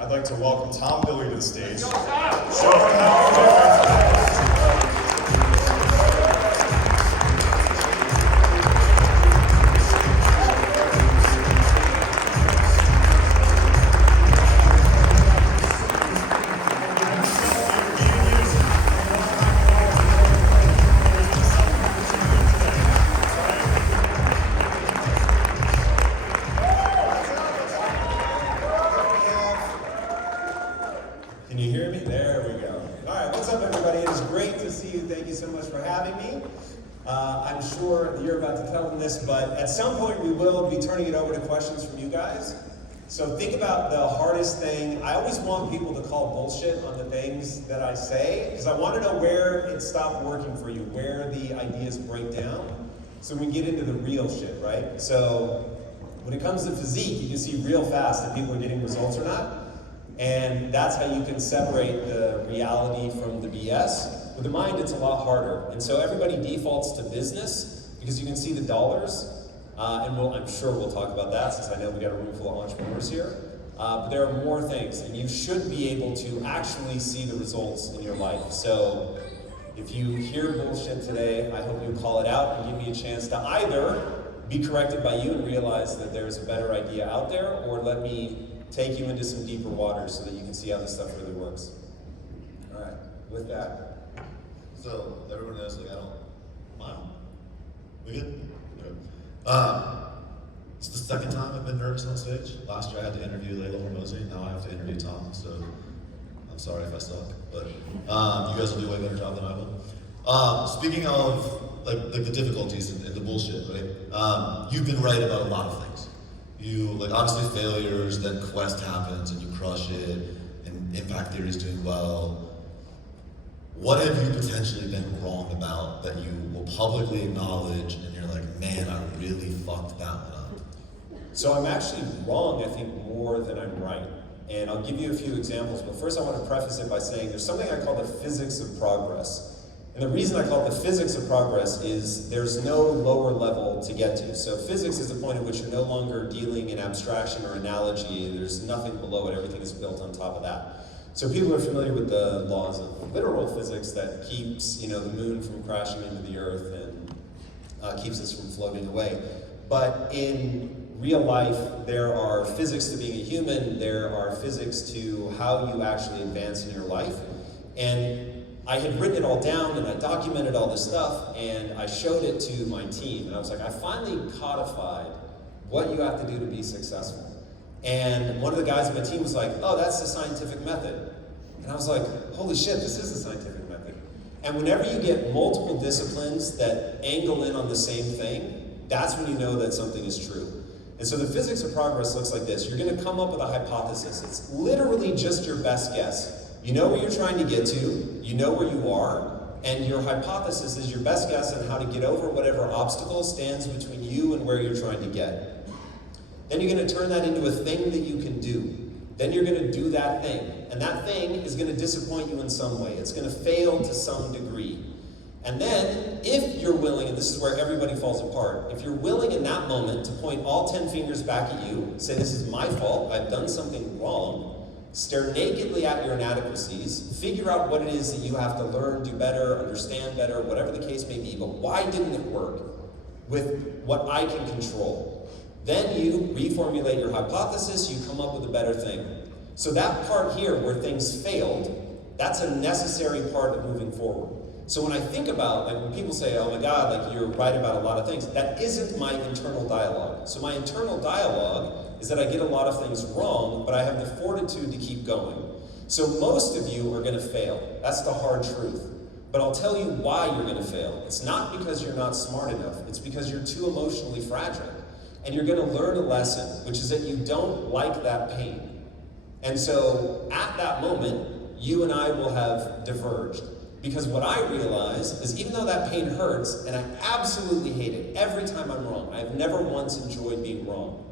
I'd like to welcome Tom Bilyeu to the stage. Show him how different. Can you hear me? There we go. All right, what's up, everybody? It is great to see you. Thank you so much for having me. I'm sure that you're about to tell them this, but at some point we will be turning it over to questions from you guys. So think about the hardest thing. I always want people to call bullshit on the things that I say, because I want to know where it stopped working for you, where the ideas break down, so we get into the real shit, right? So when it comes to physique, you can see real fast if people are getting results or not. And that's how you can separate the reality from the BS. With the mind, it's a lot harder. And so everybody defaults to business because you can see the dollars. And I'm sure we'll talk about that since I know we got a room full of entrepreneurs here. But there are more things, and you should be able to actually see the results in your life. So if you hear bullshit today, I hope you call it out and give me a chance to either be corrected by you and realize that there's a better idea out there, or let me take you into some deeper waters so that you can see how this stuff really works. All right, with that. So everyone knows, like, I don't mind. We good? Okay. It's the second time I've been nervous on stage. Last year I had to interview Layla Hormozi. Now I have to interview Tom. So I'm sorry if I suck, but you guys will do a way better job than I will. Speaking of like the difficulties and the bullshit, right? You've been right about a lot of things. You, like, obviously failures, then Quest happens and you crush it, and Impact Theory is doing well. What have you potentially been wrong about that you will publicly acknowledge and you're like, man, I really fucked that one up? So I'm actually wrong, I think, more than I'm right. And I'll give you a few examples, but first I want to preface it by saying there's something I call the physics of progress. And the reason I call it the physics of progress is there's no lower level to get to. So physics is the point at which you're no longer dealing in abstraction or analogy. There's nothing below it. Everything is built on top of that. So people are familiar with the laws of literal physics that keeps, the moon from crashing into the earth and keeps us from floating away. But in real life, there are physics to being a human. There are physics to how you actually advance in your life. And I had written it all down and I documented all this stuff and I showed it to my team. And I was like, I finally codified what you have to do to be successful. And one of the guys on my team was like, oh, that's the scientific method. And I was like, holy shit, this is the scientific method. And whenever you get multiple disciplines that angle in on the same thing, that's when you know that something is true. And so the physics of progress looks like this. You're gonna come up with a hypothesis. It's literally just your best guess. You know where you're trying to get to, you know where you are, and your hypothesis is your best guess on how to get over whatever obstacle stands between you and where you're trying to get. Then you're going to turn that into a thing that you can do. Then you're going to do that thing, and that thing is going to disappoint you in some way. It's going to fail to some degree. And then, if you're willing, and this is where everybody falls apart, if you're willing in that moment to point all 10 fingers back at you, say, this is my fault, I've done something wrong, stare nakedly at your inadequacies, figure out what it is that you have to learn, do better, understand better, whatever the case may be, but why didn't it work with what I can control? Then you reformulate your hypothesis, you come up with a better thing. So that part here where things failed, that's a necessary part of moving forward. So when I think about, like when people say, oh my God, like you're right about a lot of things, that isn't my internal dialogue. So my internal dialogue is that I get a lot of things wrong, but I have the fortitude to keep going. So most of you are gonna fail. That's the hard truth. But I'll tell you why you're gonna fail. It's not because you're not smart enough. It's because you're too emotionally fragile. And you're gonna learn a lesson, which is that you don't like that pain. And so at that moment, you and I will have diverged. Because what I realize is even though that pain hurts, and I absolutely hate it every time I'm wrong, I've never once enjoyed being wrong.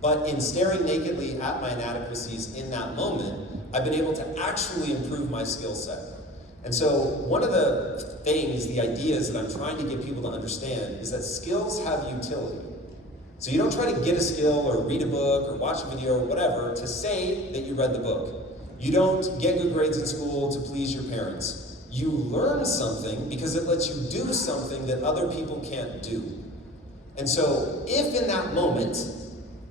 But in staring nakedly at my inadequacies in that moment, I've been able to actually improve my skill set. And so one of the things, the ideas that I'm trying to get people to understand is that skills have utility. So you don't try to get a skill or read a book or watch a video or whatever to say that you read the book. You don't get good grades in school to please your parents. You learn something because it lets you do something that other people can't do. And so if in that moment,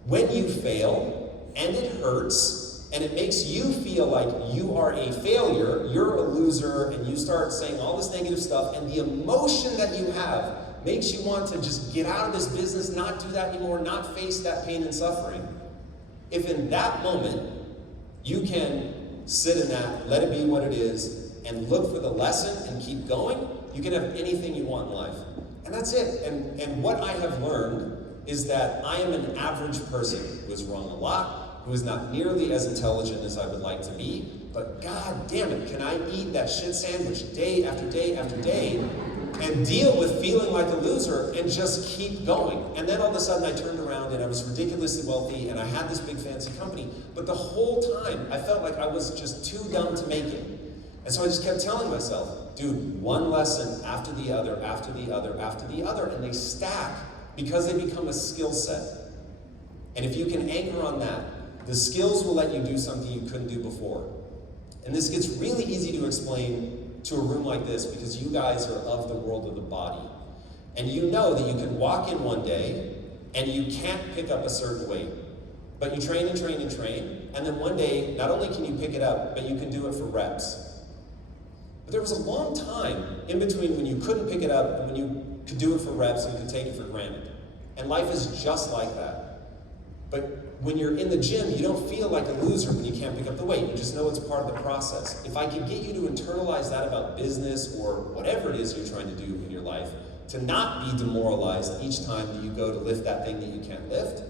when you fail, and it hurts, and it makes you feel like you are a failure, you're a loser, and you start saying all this negative stuff, and the emotion that you have makes you want to just get out of this business, not do that anymore, not face that pain and suffering. If in that moment, you can sit in that, let it be what it is, and look for the lesson and keep going, you can have anything you want in life. And that's it. And what I have learned is that I am an average person who is wrong a lot, who is not nearly as intelligent as I would like to be, but god damn it, can I eat that shit sandwich day after day after day and deal with feeling like a loser and just keep going. And then all of a sudden I turned around and I was ridiculously wealthy and I had this big fancy company, but the whole time I felt like I was just too dumb to make it. And so I just kept telling myself, dude, one lesson after the other, after the other, after the other, and they stack because they become a skill set. And if you can anchor on that, the skills will let you do something you couldn't do before. And this gets really easy to explain to a room like this because you guys are of the world of the body. And you know that you can walk in one day and you can't pick up a certain weight. But you train and train and train, and then one day, not only can you pick it up, but you can do it for reps. But there was a long time in between when you couldn't pick it up and when you could do it for reps and could take it for granted. And life is just like that. But when you're in the gym, you don't feel like a loser when you can't pick up the weight. You just know it's part of the process. If I could get you to internalize that about business or whatever it is you're trying to do in your life, to not be demoralized each time that you go to lift that thing that you can't lift,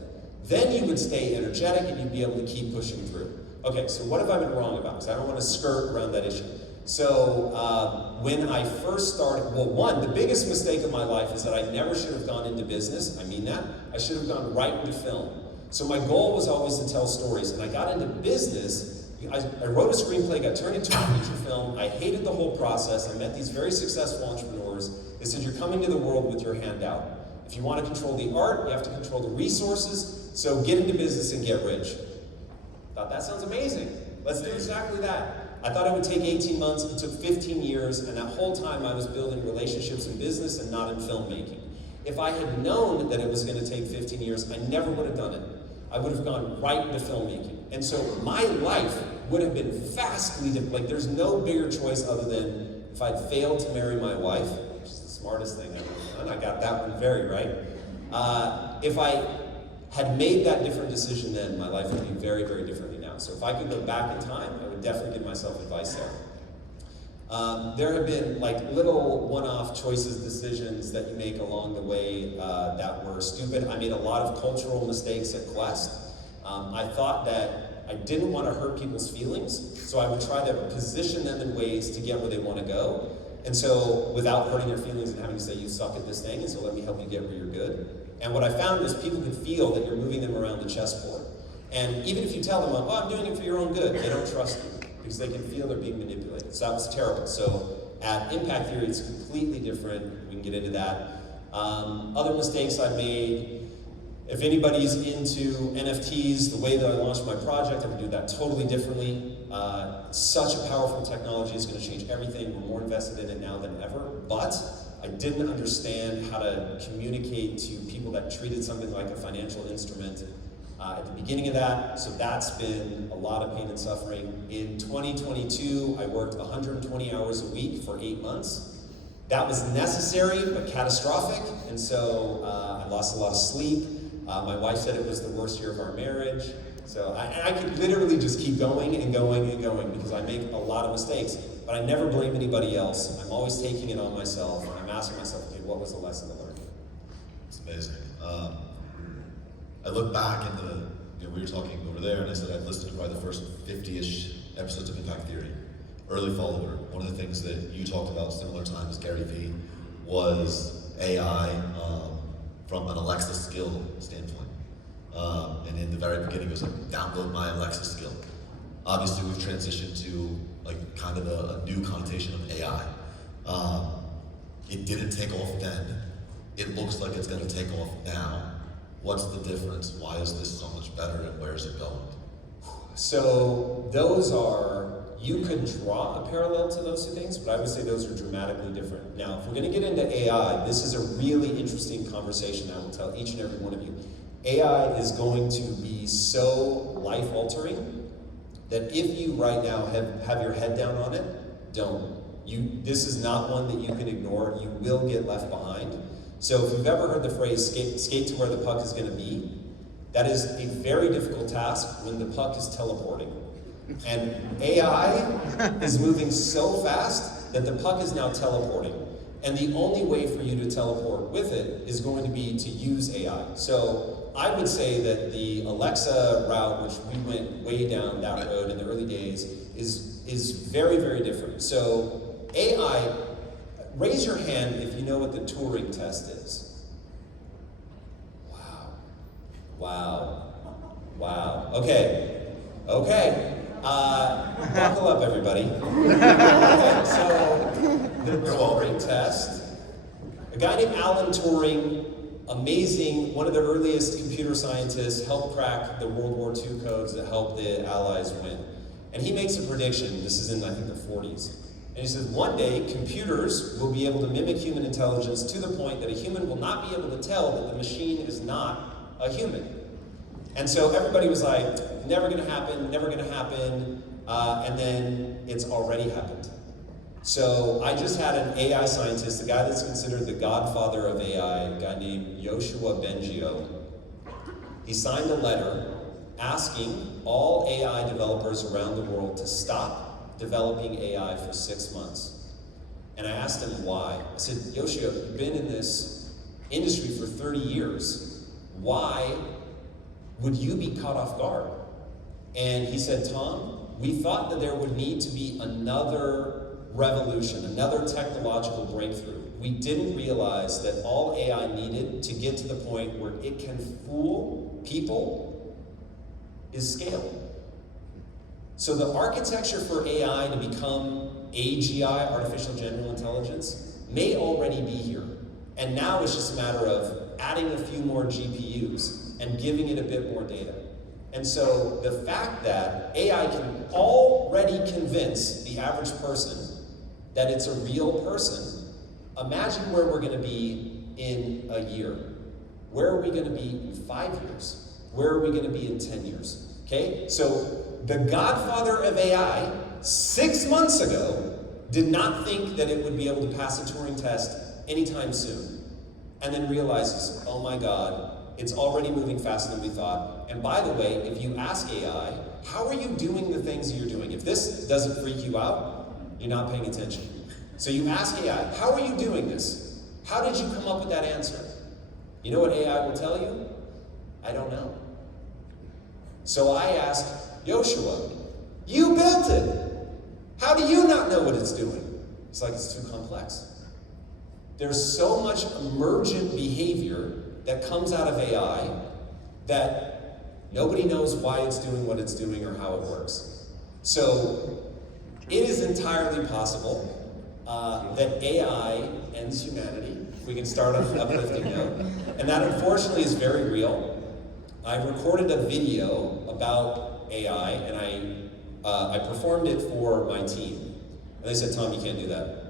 then you would stay energetic and you'd be able to keep pushing through. Okay, so what have I been wrong about? Because I don't want to skirt around that issue. So when I first started, well, one, the biggest mistake of my life is that I never should have gone into business. I mean that. I should have gone right into film. So my goal was always to tell stories, and I got into business. I wrote a screenplay, got turned into a feature film. I hated the whole process. I met these very successful entrepreneurs. They said, you're coming to the world with your hand out. If you want to control the art, you have to control the resources, so get into business and get rich. Thought that sounds amazing. Let's do exactly that. I thought it would take 18 months, it took 15 years, and that whole time I was building relationships in business and not in filmmaking. If I had known that it was going to take 15 years, I never would have done it. I would have gone right into filmmaking. And so my life would have been vastly different. Like, there's no bigger choice other than if I'd failed to marry my wife, which is the smartest thing I've ever done. I got that one very right. If I had made that different decision then, my life would be very, very differently now. So if I could go back in time, I would definitely give myself advice there. There have been like little one-off choices, decisions that you make along the way that were stupid. I made a lot of cultural mistakes at Quest. I thought that I didn't want to hurt people's feelings, so I would try to position them in ways to get where they want to go. And so without hurting their feelings and having to say, you suck at this thing, and so let me help you get where you're good. And what I found was people could feel that you're moving them around the chessboard. And even if you tell them, oh, I'm doing it for your own good, they don't trust you because they can feel they're being manipulated. So that was terrible. So at Impact Theory, it's completely different. We can get into that. Other mistakes I made, if anybody's into NFTs, the way that I launched my project, I would do that totally differently. Such a powerful technology is going to change everything. We're more invested in it now than ever. But I didn't understand how to communicate to people that treated something like a financial instrument at the beginning of that, so that's been a lot of pain and suffering. In 2022, I worked 120 hours a week for 8 months. That was necessary, but catastrophic, and so I lost a lot of sleep. My wife said it was the worst year of our marriage. So I could literally just keep going and going and going because I make a lot of mistakes, but I never blame anybody else. I'm always taking it on myself, and I'm asking myself, okay, what was the lesson I learned? It's amazing. I look back at we were talking over there, and I said I've listened to probably the first 50-ish episodes of Impact Theory. Early follower. One of the things that you talked about similar time as Gary Vee was AI from an Alexa skill standpoint. And in the very beginning, it was like, download my Alexa skill. Obviously, we've transitioned to like kind of a new connotation of AI. It didn't take off then. It looks like it's going to take off now. What's the difference? Why is this so much better, and where is it going? So those are, you could draw a parallel to those two things, but I would say those are dramatically different. Now, if we're going to get into AI, this is a really interesting conversation I will tell each and every one of you. AI is going to be so life-altering that if you right now have your head down on it, don't. This is not one that you can ignore. You will get left behind. So if you've ever heard the phrase skate to where the puck is going to be, that is a very difficult task when the puck is teleporting. And AI is moving so fast that the puck is now teleporting. And the only way for you to teleport with it is going to be to use AI. So I would say that the Alexa route, which we went way down that road in the early days, is very, very different. So AI, raise your hand if you know what the Turing test is. Wow. Okay. Buckle up, everybody. Okay, so the Turing test, a guy named Alan Turing, amazing, one of the earliest computer scientists, helped crack the World War II codes that helped the Allies win. And he makes a prediction, this is in, I think, the 40s. And he says, one day, computers will be able to mimic human intelligence to the point that a human will not be able to tell that the machine is not a human. And so everybody was like, never gonna happen, and then it's already happened. So I just had an AI scientist, the guy that's considered the godfather of AI, a guy named Bilyeu. He signed a letter asking all AI developers around the world to stop developing AI for 6 months. And I asked him why. I said, Yoshio, you've been in this industry for 30 years. Why would you be caught off guard? And he said, Tom, we thought that there would need to be another revolution, another technological breakthrough. We didn't realize that all AI needed to get to the point where it can fool people is scale. So the architecture for AI to become AGI, artificial general intelligence, may already be here. And now it's just a matter of adding a few more GPUs and giving it a bit more data. And so the fact that AI can already convince the average person that it's a real person, imagine where we're going to be in a year. Where are we going to be in 5 years? Where are we going to be in 10 years? Okay, so the godfather of AI 6 months ago did not think that it would be able to pass a Turing test anytime soon, and then realizes, oh my God, it's already moving faster than we thought. And by the way, if you ask AI, how are you doing the things that you're doing? If this doesn't freak you out, you're not paying attention. So you ask AI, how are you doing this? How did you come up with that answer? You know what AI will tell you? I don't know. So I asked Joshua, you built it. How do you not know what it's doing? It's like, it's too complex. There's so much emergent behavior that comes out of AI that nobody knows why it's doing what it's doing or how it works. So it is entirely possible that AI ends humanity. We can start on an uplifting note. And that unfortunately is very real. I recorded a video about AI and I performed it for my team. And they said, Tom, you can't do that.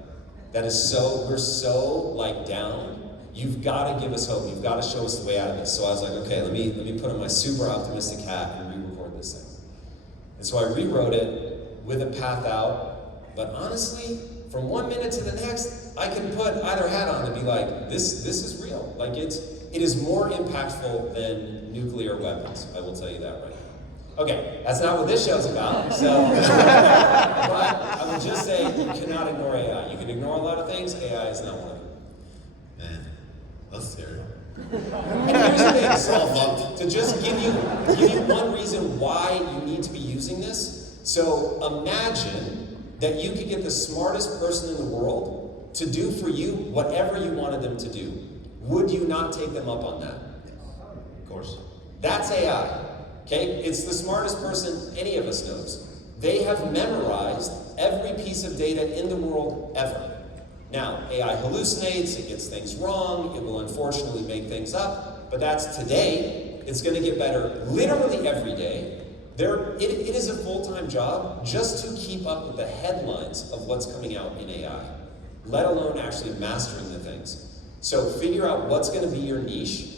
That is we're so down. You've got to give us hope. You've got to show us the way out of this. So I was like, okay, let me put on my super optimistic hat and re-record this thing. And so I rewrote it with a path out. But honestly, from 1 minute to the next, I can put either hat on and be like, this is real. It is more impactful than nuclear weapons. I will tell you that right now. Okay, that's not what this show's about. So, but I would just say you cannot ignore AI. You can ignore a lot of things. AI is not one of them. Man, that's scary. And here's the thing, so to just give you one reason why you need to be using this. So imagine that you could get the smartest person in the world to do for you whatever you wanted them to do. Would you not take them up on that? Of course. That's AI, okay? It's the smartest person any of us knows. They have memorized every piece of data in the world ever. Now, AI hallucinates, it gets things wrong, it will unfortunately make things up, but that's today. It's going to get better literally every day. It is a full-time job just to keep up with the headlines of what's coming out in AI, let alone actually mastering the things. So figure out what's going to be your niche.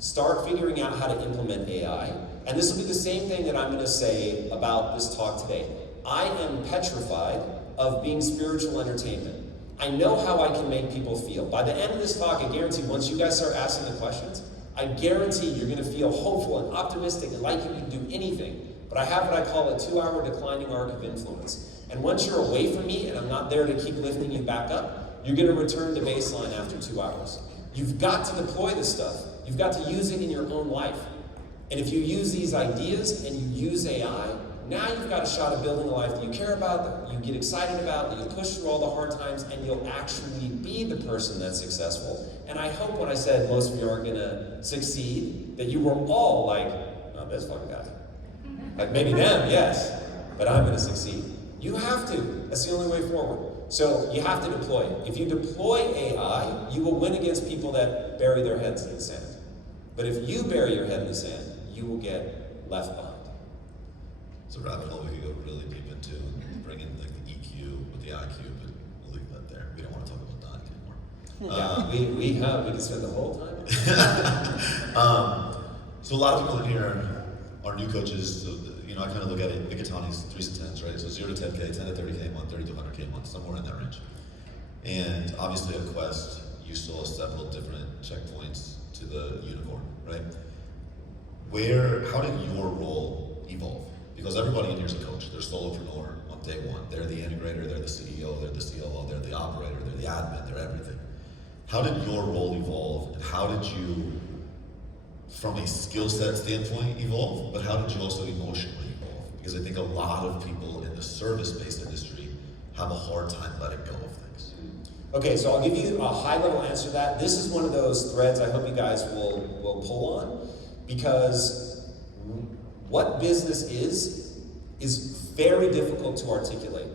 Start figuring out how to implement AI. And this will be the same thing that I'm going to say about this talk today. I am petrified of being spiritual entertainment. I know how I can make people feel. By the end of this talk, I guarantee once you guys start asking the questions, I guarantee you're going to feel hopeful and optimistic and like you can do anything. But I have what I call a 2-hour declining arc of influence. And once you're away from me and I'm not there to keep lifting you back up, you're going to return to baseline after 2 hours. You've got to deploy this stuff. You've got to use it in your own life. And if you use these ideas and you use AI, now you've got a shot at building a life that you care about, that you get excited about, that you'll push through all the hard times, and you'll actually be the person that's successful. And I hope when I said most of you aren't going to succeed, that you were all like, not this fucking guy. Like maybe them, yes, but I'm going to succeed. You have to. That's the only way forward. So you have to deploy it. If you deploy AI, you will win against people that bury their heads in the sand. But if you bury your head in the sand, you will get left behind. It's a rabbit hole we could go really deep into and bring in like the EQ with the IQ, but we'll leave that there. We don't want to talk about that anymore. We can spend the whole time. So a lot of people in here are new coaches. So I kind of look at it, Mikitani's 3s and 10s, right? So 0 to 10K, 10 to 30K a month, 30 to 100K a month, somewhere in that range. And obviously at Quest, you saw several different checkpoints to the unicorn, right? How did your role evolve? Because everybody in here is a coach. They're solopreneur on day one. They're the integrator, they're the CEO, they're the COO, they're the operator, they're the admin, they're everything. How did your role evolve, and how did you, from a skill set standpoint, evolve, but how did you also emotionally evolve? Because I think a lot of people in the service-based industry have a hard time letting go of things. Okay, so I'll give you a high-level answer to that. This is one of those threads I hope you guys will pull on, because what business is very difficult to articulate.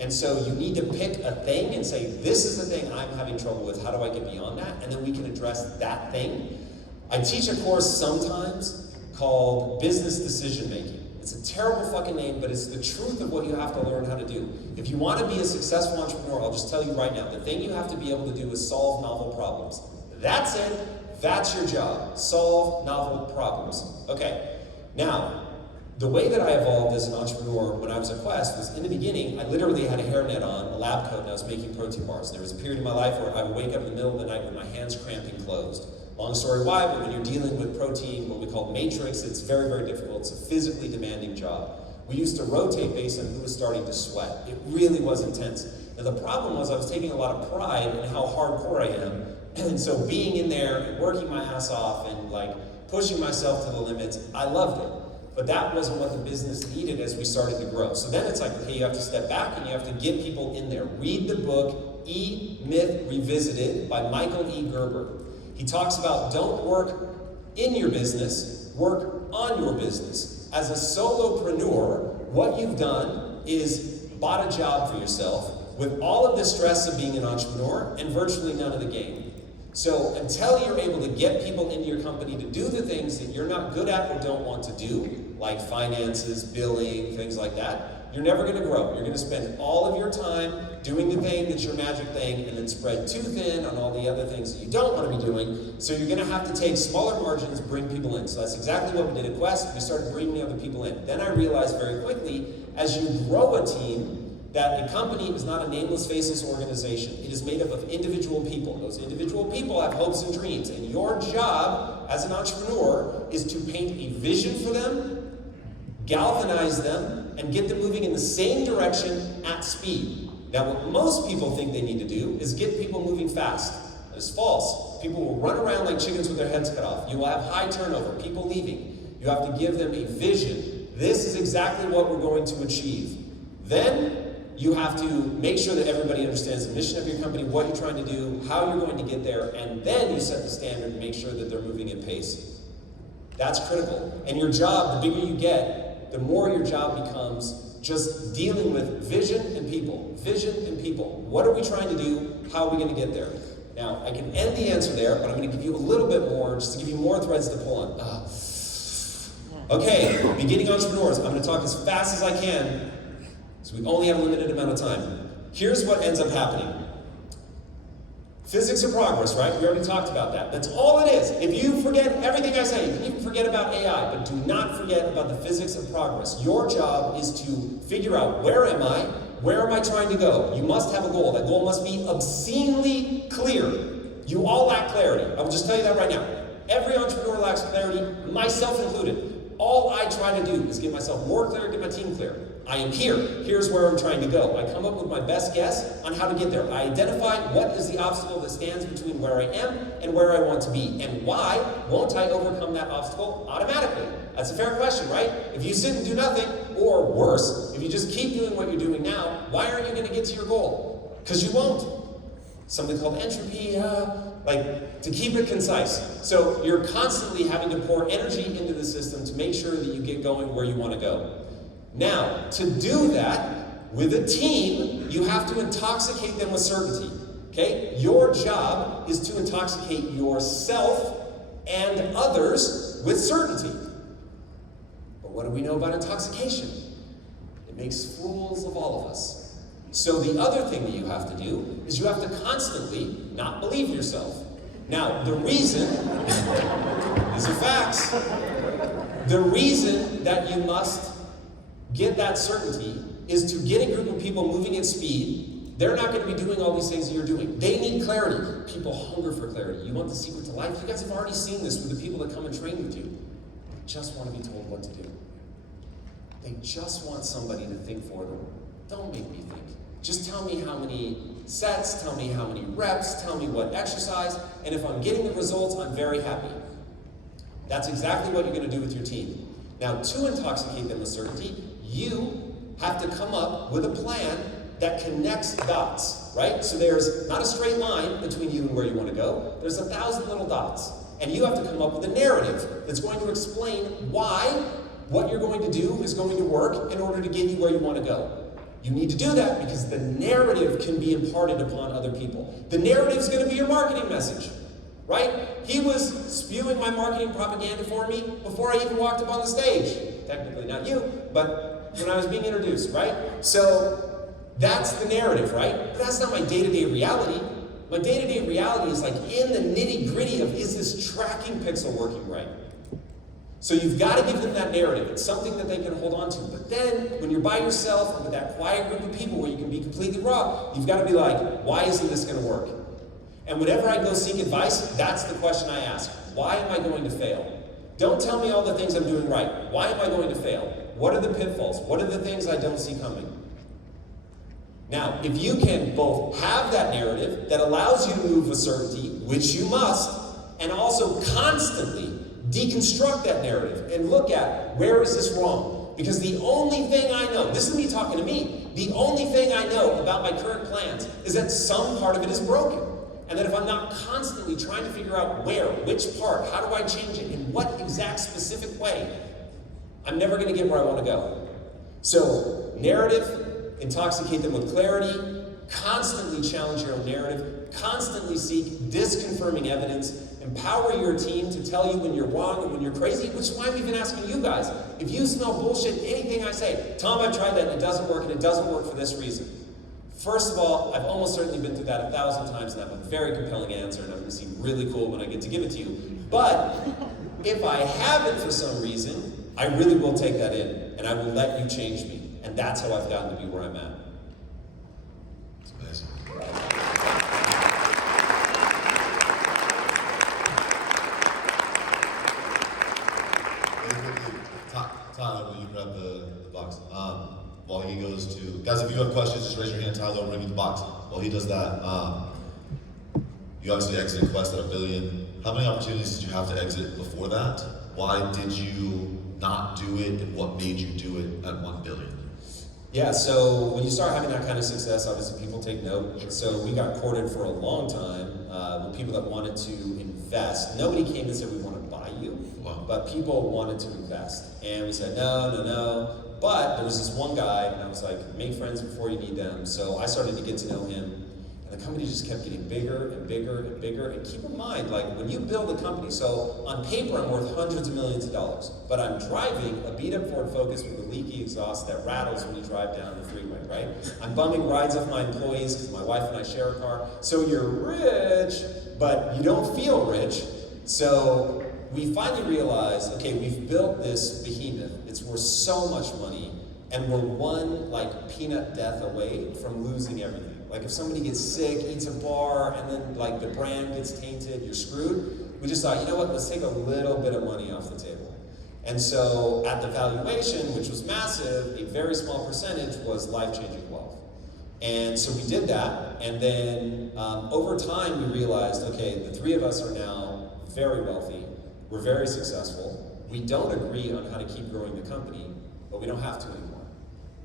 And so you need to pick a thing and say, this is the thing I'm having trouble with, how do I get beyond that? And then we can address that thing. I teach a course sometimes called Business Decision Making. It's a terrible fucking name, but it's the truth of what you have to learn how to do. If you want to be a successful entrepreneur, I'll just tell you right now, the thing you have to be able to do is solve novel problems. That's it. That's your job. Solve novel problems. Okay. Now, the way that I evolved as an entrepreneur when I was at Quest was, in the beginning, I literally had a hairnet on, a lab coat, and I was making protein bars. There was a period in my life where I would wake up in the middle of the night with my hands cramping closed. Long story why, but when you're dealing with protein, what we call matrix, it's very, very difficult. It's a physically demanding job. We used to rotate based on who was starting to sweat. It really was intense. And the problem was I was taking a lot of pride in how hardcore I am. And so being in there and working my ass off and like pushing myself to the limits, I loved it. But that wasn't what the business needed as we started to grow. So then it's like, okay, you have to step back and you have to get people in there. Read the book, E-Myth Revisited by Michael E. Gerber. He talks about don't work in your business, work on your business. As a solopreneur, what you've done is bought a job for yourself with all of the stress of being an entrepreneur and virtually none of the gain. So until you're able to get people into your company to do the things that you're not good at or don't want to do, like finances, billing, things like that, you're never going to grow. You're going to spend all of your time doing the thing that's your magic thing and then spread too thin on all the other things that you don't want to be doing. So you're going to have to take smaller margins, bring people in. So that's exactly what we did at Quest. We started bringing other people in. Then I realized very quickly, as you grow a team, that a company is not a nameless, faceless organization. It is made up of individual people. Those individual people have hopes and dreams. And your job as an entrepreneur is to paint a vision for them, galvanize them, and get them moving in the same direction at speed. Now, what most people think they need to do is get people moving fast. That is false. People will run around like chickens with their heads cut off. You will have high turnover, people leaving. You have to give them a vision. This is exactly what we're going to achieve. Then, you have to make sure that everybody understands the mission of your company, what you're trying to do, how you're going to get there, and then you set the standard and make sure that they're moving at pace. That's critical. And your job, the bigger you get, the more your job becomes just dealing with vision and people. Vision and people. What are we trying to do? How are we going to get there? Now, I can end the answer there, but I'm going to give you a little bit more, just to give you more threads to pull on. Okay, beginning entrepreneurs, I'm going to talk as fast as I can, so we only have a limited amount of time. Here's what ends up happening. Physics of progress, right? We already talked about that. That's all it is. If you forget everything I say, you can even forget about AI, but do not forget about the physics of progress. Your job is to figure out, where am I? Where am I trying to go? You must have a goal. That goal must be obscenely clear. You all lack clarity. I will just tell you that right now. Every entrepreneur lacks clarity, myself included. All I try to do is get myself more clear, get my team clear. I am here. Here's where I'm trying to go. I come up with my best guess on how to get there. I identify what is the obstacle that stands between where I am and where I want to be. And why won't I overcome that obstacle automatically? That's a fair question, right? If you sit and do nothing, or worse, if you just keep doing what you're doing now, why aren't you going to get to your goal? Because you won't. Something called entropy, like to keep it concise. So you're constantly having to pour energy into the system to make sure that you get going where you want to go. Now, to do that with a team, you have to intoxicate them with certainty. Okay? Your job is to intoxicate yourself and others with certainty. But what do we know about intoxication? It makes fools of all of us. So the other thing that you have to do is you have to constantly not believe yourself. Now, the reason, these are facts, the reason that you must get that certainty is to get a group of people moving at speed. They're not going to be doing all these things that you're doing. They need clarity. People hunger for clarity. You want the secret to life? You guys have already seen this with the people that come and train with you. They just want to be told what to do. They just want somebody to think for them. Don't make me think. Just tell me how many sets, tell me how many reps, tell me what exercise, and if I'm getting the results, I'm very happy. That's exactly what you're going to do with your team. Now, to intoxicate them with certainty, you have to come up with a plan that connects dots, right? So there's not a straight line between you and where you want to go. There's 1,000 little dots. And you have to come up with a narrative that's going to explain why what you're going to do is going to work in order to get you where you want to go. You need to do that because the narrative can be imparted upon other people. The narrative is going to be your marketing message, right? He was spewing my marketing propaganda for me before I even walked up on the stage. Technically not you, but when I was being introduced, right? So that's the narrative, right? But that's not my day-to-day reality. My day-to-day reality is like in the nitty-gritty of, is this tracking pixel working right? So you've got to give them that narrative. It's something that they can hold on to. But then, when you're by yourself or with that quiet group of people where you can be completely raw, you've got to be like, why isn't this going to work? And whenever I go seek advice, that's the question I ask. Why am I going to fail? Don't tell me all the things I'm doing right. Why am I going to fail? What are the pitfalls? What are the things I don't see coming? Now, if you can both have that narrative that allows you to move with certainty, which you must, and also constantly deconstruct that narrative and look at, where is this wrong? Because the only thing I know, this is me talking to me, the only thing I know about my current plans is that some part of it is broken. And that if I'm not constantly trying to figure out where, which part, how do I change it, in what exact specific way, I'm never going to get where I want to go. So, narrative, intoxicate them with clarity, constantly challenge your own narrative, constantly seek disconfirming evidence, empower your team to tell you when you're wrong and when you're crazy, which is why I'm even asking you guys. If you smell bullshit in anything I say, Tom, I've tried that and it doesn't work, and it doesn't work for this reason. First of all, I've almost certainly been through that 1,000 times, and I have a very compelling answer, and I'm going to seem really cool when I get to give it to you. But if I haven't for some reason, I really will take that in, and I will let you change me. And that's how I've gotten to be where I'm at. That's amazing. Tyler, will you grab the box? While he goes to, guys, if you have questions, just raise your hand. Tyler will bring you the box. While he does that, you obviously exited Quest at $1 billion. How many opportunities did you have to exit before that? Why did you not do it, and what made you do it at $1 billion? Yeah, so when you start having that kind of success, obviously people take note. Sure. So we got courted for a long time with people that wanted to invest. Nobody came and said, we want to buy you, Wow. but people wanted to invest. And we said, no. But there was this one guy, and I was like, make friends before you need them. So I started to get to know him. And the company just kept getting bigger and bigger and bigger. And keep in mind, like when you build a company, so on paper I'm worth hundreds of millions of dollars, but I'm driving a beat up Ford Focus with a leaky exhaust that rattles when you drive down the freeway, right? I'm bumming rides off my employees because my wife and I share a car. So you're rich, but you don't feel rich. So we finally realized, okay, we've built this behemoth. It's worth so much money, and we're one like peanut death away from losing everything. Like if somebody gets sick, eats a bar, and then like the brand gets tainted, you're screwed. We just thought, you know what, let's take a little bit of money off the table. And so at the valuation, which was massive, a very small percentage was life-changing wealth. And so we did that, and then over time we realized, okay, the three of us are now very wealthy, we're very successful, we don't agree on how to keep growing the company, but we don't have to anymore.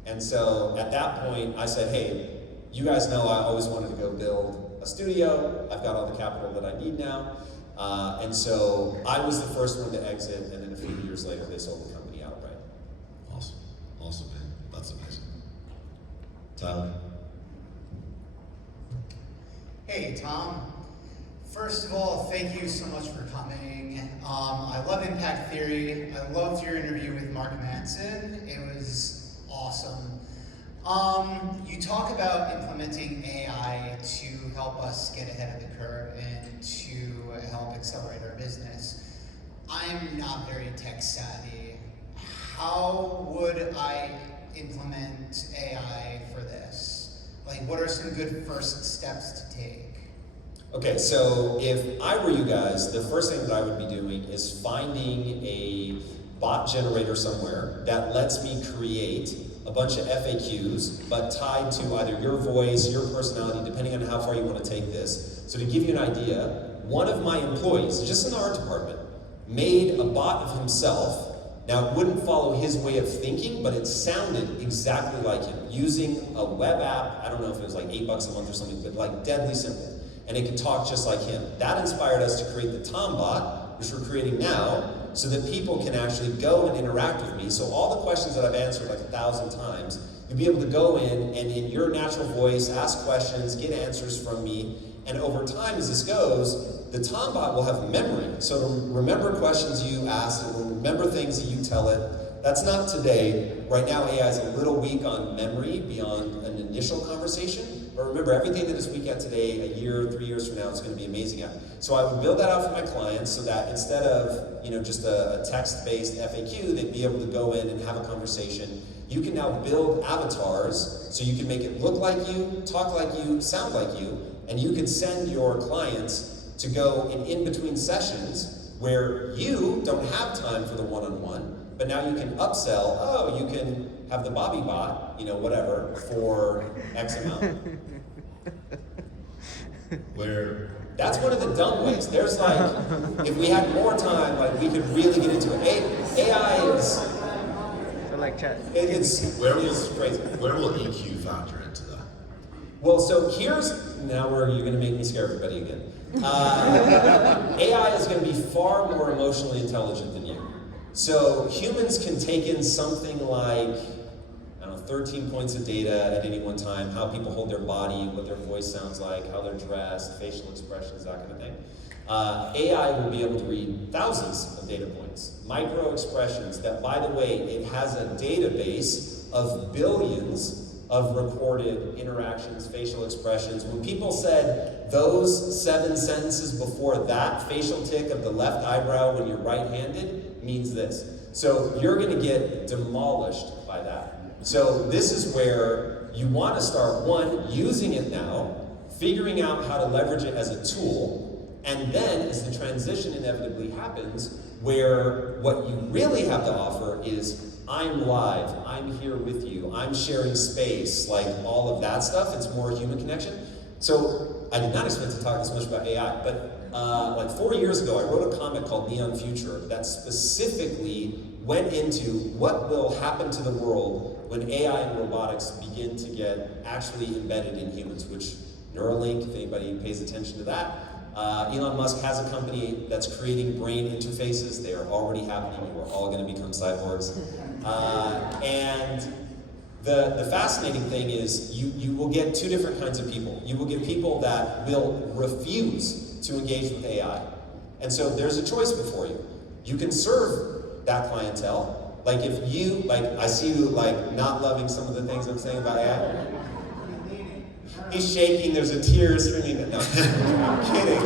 And so at that point I said, hey, you guys know I always wanted to go build a studio. I've got all the capital that I need now. And so I was the first one to exit, and then a few years later they sold the company outright. Awesome. Awesome, man. That's amazing. Tyler? Hey, Tom. First of all, thank you so much for coming. I love Impact Theory. I loved your interview with Mark Manson. It was awesome. You talk about implementing AI to help us get ahead of the curve and to help accelerate our business. I'm not very tech savvy. How would I implement AI for this? Like, what are some good first steps to take? Okay, so if I were you guys, the first thing that I would be doing is finding a bot generator somewhere that lets me create a bunch of FAQs, but tied to either your voice, your personality, depending on how far you want to take this. So to give you an idea, one of my employees, just in the art department, made a bot of himself. Now it wouldn't follow his way of thinking, but it sounded exactly like him, using a web app. I don't know if it was like $8 a month or something, but like deadly simple. And it could talk just like him. That inspired us to create the Tom bot, which we're creating now, so that people can actually go and interact with me. So all the questions that I've answered like 1,000 times, you'll be able to go in and in your natural voice, ask questions, get answers from me, and over time as this goes, the Tom bot will have memory. So it'll remember questions you asked, it will remember things that you tell it. That's not today. Right now AI is a little weak on memory beyond an initial conversation. But remember, everything that is weak at today, a year, 3 years from now, it's going to be amazing at. So I would build that out for my clients so that instead of just a text-based FAQ, they'd be able to go in and have a conversation. You can now build avatars so you can make it look like you, talk like you, sound like you, and you can send your clients to go in between sessions where you don't have time for the one-on-one, but now you can upsell, oh, you can have the Bobby bot, whatever, for X amount. That's one of the dumb ways. There's like, if we had more time, like we could really get into it. AI is, So like chat. it's crazy. Where will EQ factor into that? Well, so here's, now where you're gonna make me scare everybody again. AI is gonna be far more emotionally intelligent than you. So humans can take in something like, 13 points of data at any one time, how people hold their body, what their voice sounds like, how they're dressed, facial expressions, that kind of thing. AI will be able to read thousands of data points, micro expressions that, by the way, it has a database of billions of recorded interactions, facial expressions. When people said those 7 sentences before that facial tick of the left eyebrow when you're right-handed means this. So you're gonna get demolished by that. So this is where you want to start, one, using it now, figuring out how to leverage it as a tool, and then as the transition inevitably happens, where what you really have to offer is, I'm live, I'm here with you, I'm sharing space, like all of that stuff. It's more human connection. So I did not expect to talk this much about AI, but like 4 years ago, I wrote a comic called Neon Future that specifically went into what will happen to the world when AI and robotics begin to get actually embedded in humans, which Neuralink, if anybody pays attention to that. Elon Musk has a company that's creating brain interfaces. They are already happening. We're all going to become cyborgs. And The fascinating thing is you will get two different kinds of people. You will get people that will refuse to engage with AI. And so there's a choice before you. You can serve that clientele. Like if you, like I see you like not loving some of the things I'm saying about AI. He's shaking, there's a tear streaming. No, I'm kidding.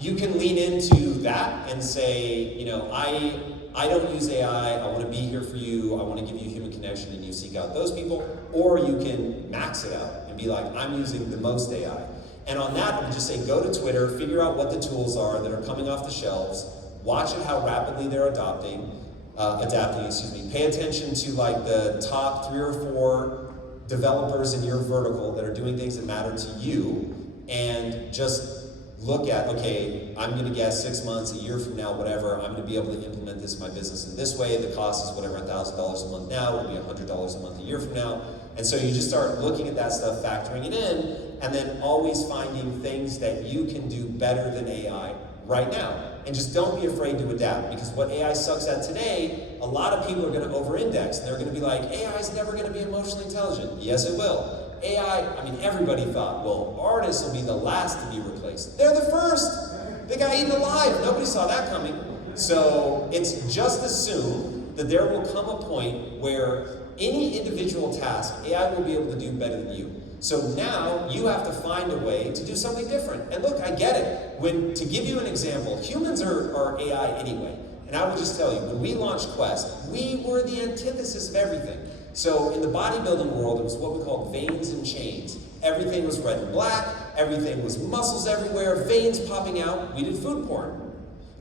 You can lean into that and say, you know, I don't use AI, I want to be here for you, I want to give you human connection, and you seek out those people. Or you can max it out and be like, I'm using the most AI. And on that, I would just say go to Twitter, figure out what the tools are that are coming off the shelves, watch it how rapidly they're adapting, pay attention to like the top 3 or 4 developers in your vertical that are doing things that matter to you, and just look at, okay, I'm gonna guess 6 months, a year from now, whatever, I'm gonna be able to implement this in my business in this way. The cost is whatever, $1,000 a month now, it'll be $100 a month a year from now. And so you just start looking at that stuff, factoring it in, and then always finding things that you can do better than AI right now. And just don't be afraid to adapt, because what AI sucks at today, a lot of people are gonna over-index, and they're gonna be like, AI is never gonna be emotionally intelligent. Yes, it will. AI, I mean, everybody thought, well, artists will be the last to be replaced. They're the first. They got eaten alive. Nobody saw that coming. So it's just assume that there will come a point where any individual task, AI will be able to do better than you. So now you have to find a way to do something different. And look, I get it. To give you an example, humans are AI anyway. And I will just tell you, when we launched Quest, we were the antithesis of everything. So in the bodybuilding world, it was what we called veins and chains. Everything was red and black, everything was muscles everywhere, veins popping out. We did food porn.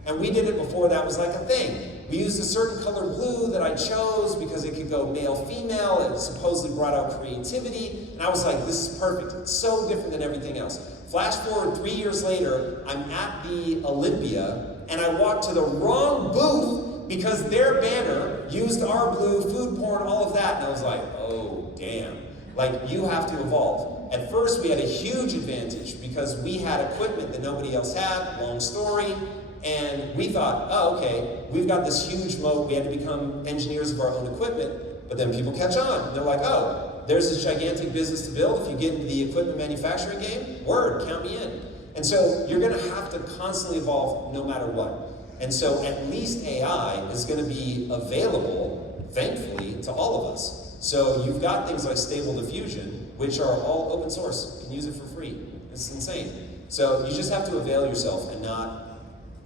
And we did it before that was like a thing. We used a certain color blue that I chose because it could go male, female, it supposedly brought out creativity. And I was like, this is perfect. It's so different than everything else. Flash forward 3 years later, I'm at the Olympia, and I walked to the wrong booth because their banner used our blue, food porn, all of that. And I was like, oh, damn. Like, you have to evolve. At first, we had a huge advantage because we had equipment that nobody else had, long story. And we thought, oh, okay, we've got this huge moat. We had to become engineers of our own equipment. But then people catch on. They're like, oh, there's this gigantic business to build. If you get into the equipment manufacturing game, word, count me in. And so you're going to have to constantly evolve no matter what. And so at least AI is going to be available, thankfully, to all of us. So you've got things like Stable Diffusion, which are all open source. You can use it for free. It's insane. So you just have to avail yourself and not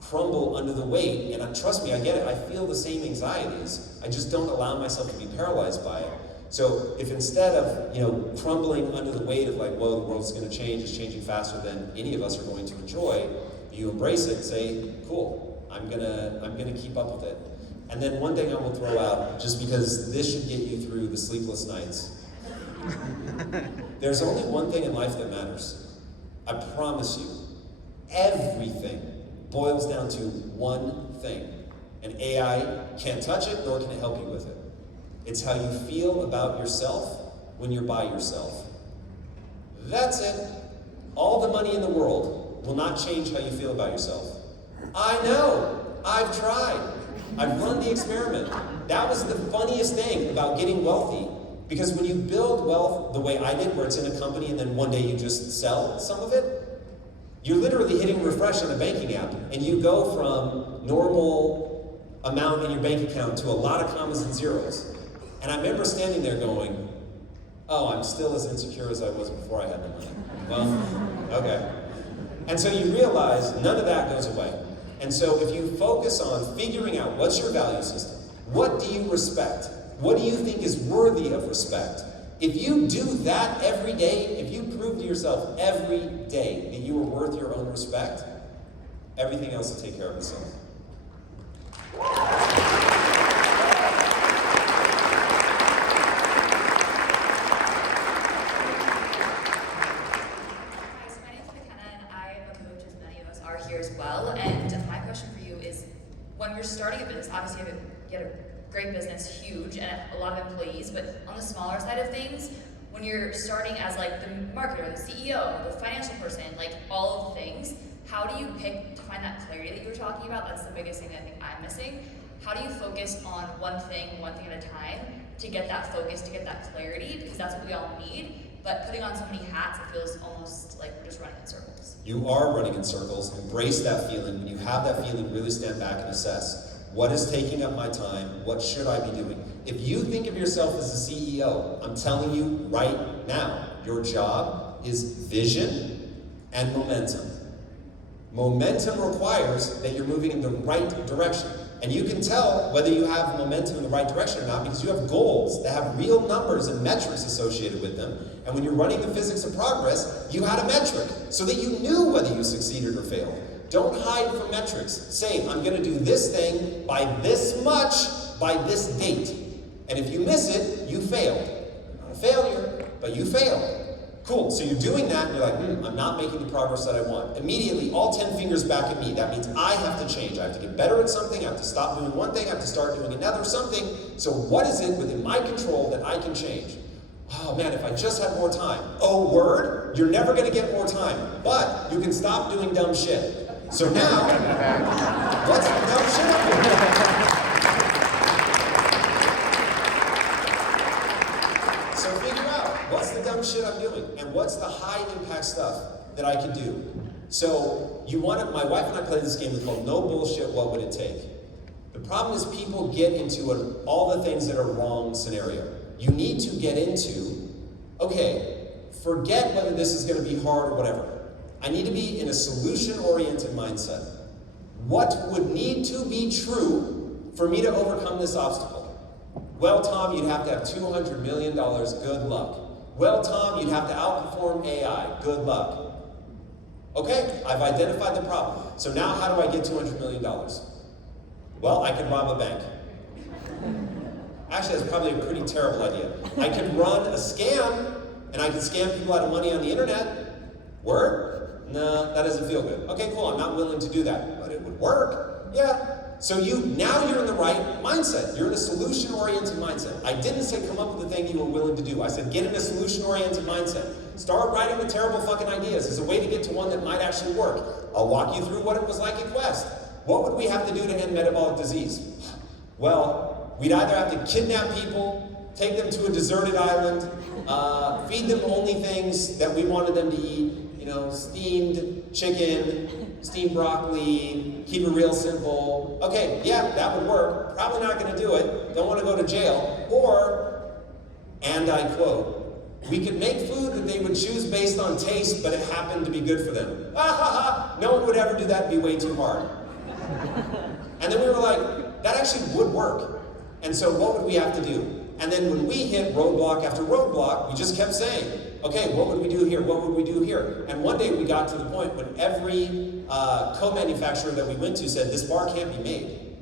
crumble under the weight. And trust me, I get it. I feel the same anxieties. I just don't allow myself to be paralyzed by it. So if instead of crumbling under the weight of like, whoa, the world's going to change, it's changing faster than any of us are going to enjoy, you embrace it and say, cool, I'm gonna keep up with it. And then one thing I will throw out, just because this should get you through the sleepless nights. There's only one thing in life that matters. I promise you, everything boils down to one thing. And AI can't touch it, nor can it help you with it. It's how you feel about yourself when you're by yourself. That's it. All the money in the world will not change how you feel about yourself. I know. I've tried. I've run the experiment. That was the funniest thing about getting wealthy. Because when you build wealth the way I did, where it's in a company and then one day you just sell some of it, you're literally hitting refresh on a banking app, and you go from normal amount in your bank account to a lot of commas and zeros. And I remember standing there going, oh, I'm still as insecure as I was before I had the money. Well, okay. And so you realize none of that goes away. And so if you focus on figuring out what's your value system, what do you respect, what do you think is worthy of respect, if you do that every day, if you prove to yourself every day that you are worth your own respect, everything else will take care of itself. When you're starting a business, obviously you have a great business, huge, and a lot of employees, but on the smaller side of things, when you're starting as like the marketer, the CEO, the financial person, like all of the things, how do you pick to find that clarity that you were talking about? That's the biggest thing that I think I'm missing. How do you focus on one thing at a time, to get that focus, to get that clarity, because that's what we all need. But putting on so many hats, it feels almost like we're just running in circles. You are running in circles. Embrace that feeling. When you have that feeling, really stand back and assess. What is taking up my time? What should I be doing? If you think of yourself as a CEO, I'm telling you right now, your job is vision and momentum. Momentum requires that you're moving in the right direction. And you can tell whether you have momentum in the right direction or not because you have goals that have real numbers and metrics associated with them. And when you're running the physics of progress, you had a metric so that you knew whether you succeeded or failed. Don't hide from metrics. Say, I'm going to do this thing by this much by this date. And if you miss it, you failed. Not a failure, but you failed. Cool, so you're doing that and you're like, I'm not making the progress that I want. Immediately, all 10 fingers back at me. That means I have to change. I have to get better at something. I have to stop doing one thing. I have to start doing another something. So what is it within my control that I can change? Oh man, if I just had more time. Oh, word? You're never going to get more time. But you can stop doing dumb shit. So now, what's the dumb shit I'm doing? So figure out, what's the dumb shit I'm doing? And what's the high impact stuff that I can do? So my wife and I played this game called No Bullshit, What Would It Take? The problem is people get into all the things that are wrong scenario. You need to get into, okay, forget whether this is going to be hard or whatever. I need to be in a solution-oriented mindset. What would need to be true for me to overcome this obstacle? Well, Tom, you'd have to have $200 million. Good luck. Well, Tom, you'd have to outperform AI. Good luck. Okay, I've identified the problem. So now how do I get $200 million? Well, I could rob a bank. Actually, that's probably a pretty terrible idea. I could run a scam, and I could scam people out of money on the internet. Word? No, that doesn't feel good. Okay, cool, I'm not willing to do that. But it would work. Yeah. So now you're in the right mindset. You're in a solution-oriented mindset. I didn't say come up with the thing you were willing to do. I said get in a solution-oriented mindset. Start writing with terrible fucking ideas. There's a way to get to one that might actually work. I'll walk you through what it was like at Quest. What would we have to do to end metabolic disease? Well, we'd either have to kidnap people, take them to a deserted island, feed them only things that we wanted them to eat, steamed chicken, steamed broccoli, keep it real simple. Okay, yeah, that would work. Probably not going to do it. Don't want to go to jail. Or, and I quote, we could make food that they would choose based on taste, but it happened to be good for them. Ha ha ha! No one would ever do that. It'd be way too hard. And then we were like, that actually would work. And so what would we have to do? And then when we hit roadblock after roadblock, we just kept saying, okay, what would we do here? What would we do here? And one day we got to the point when every co-manufacturer that we went to said, this bar can't be made.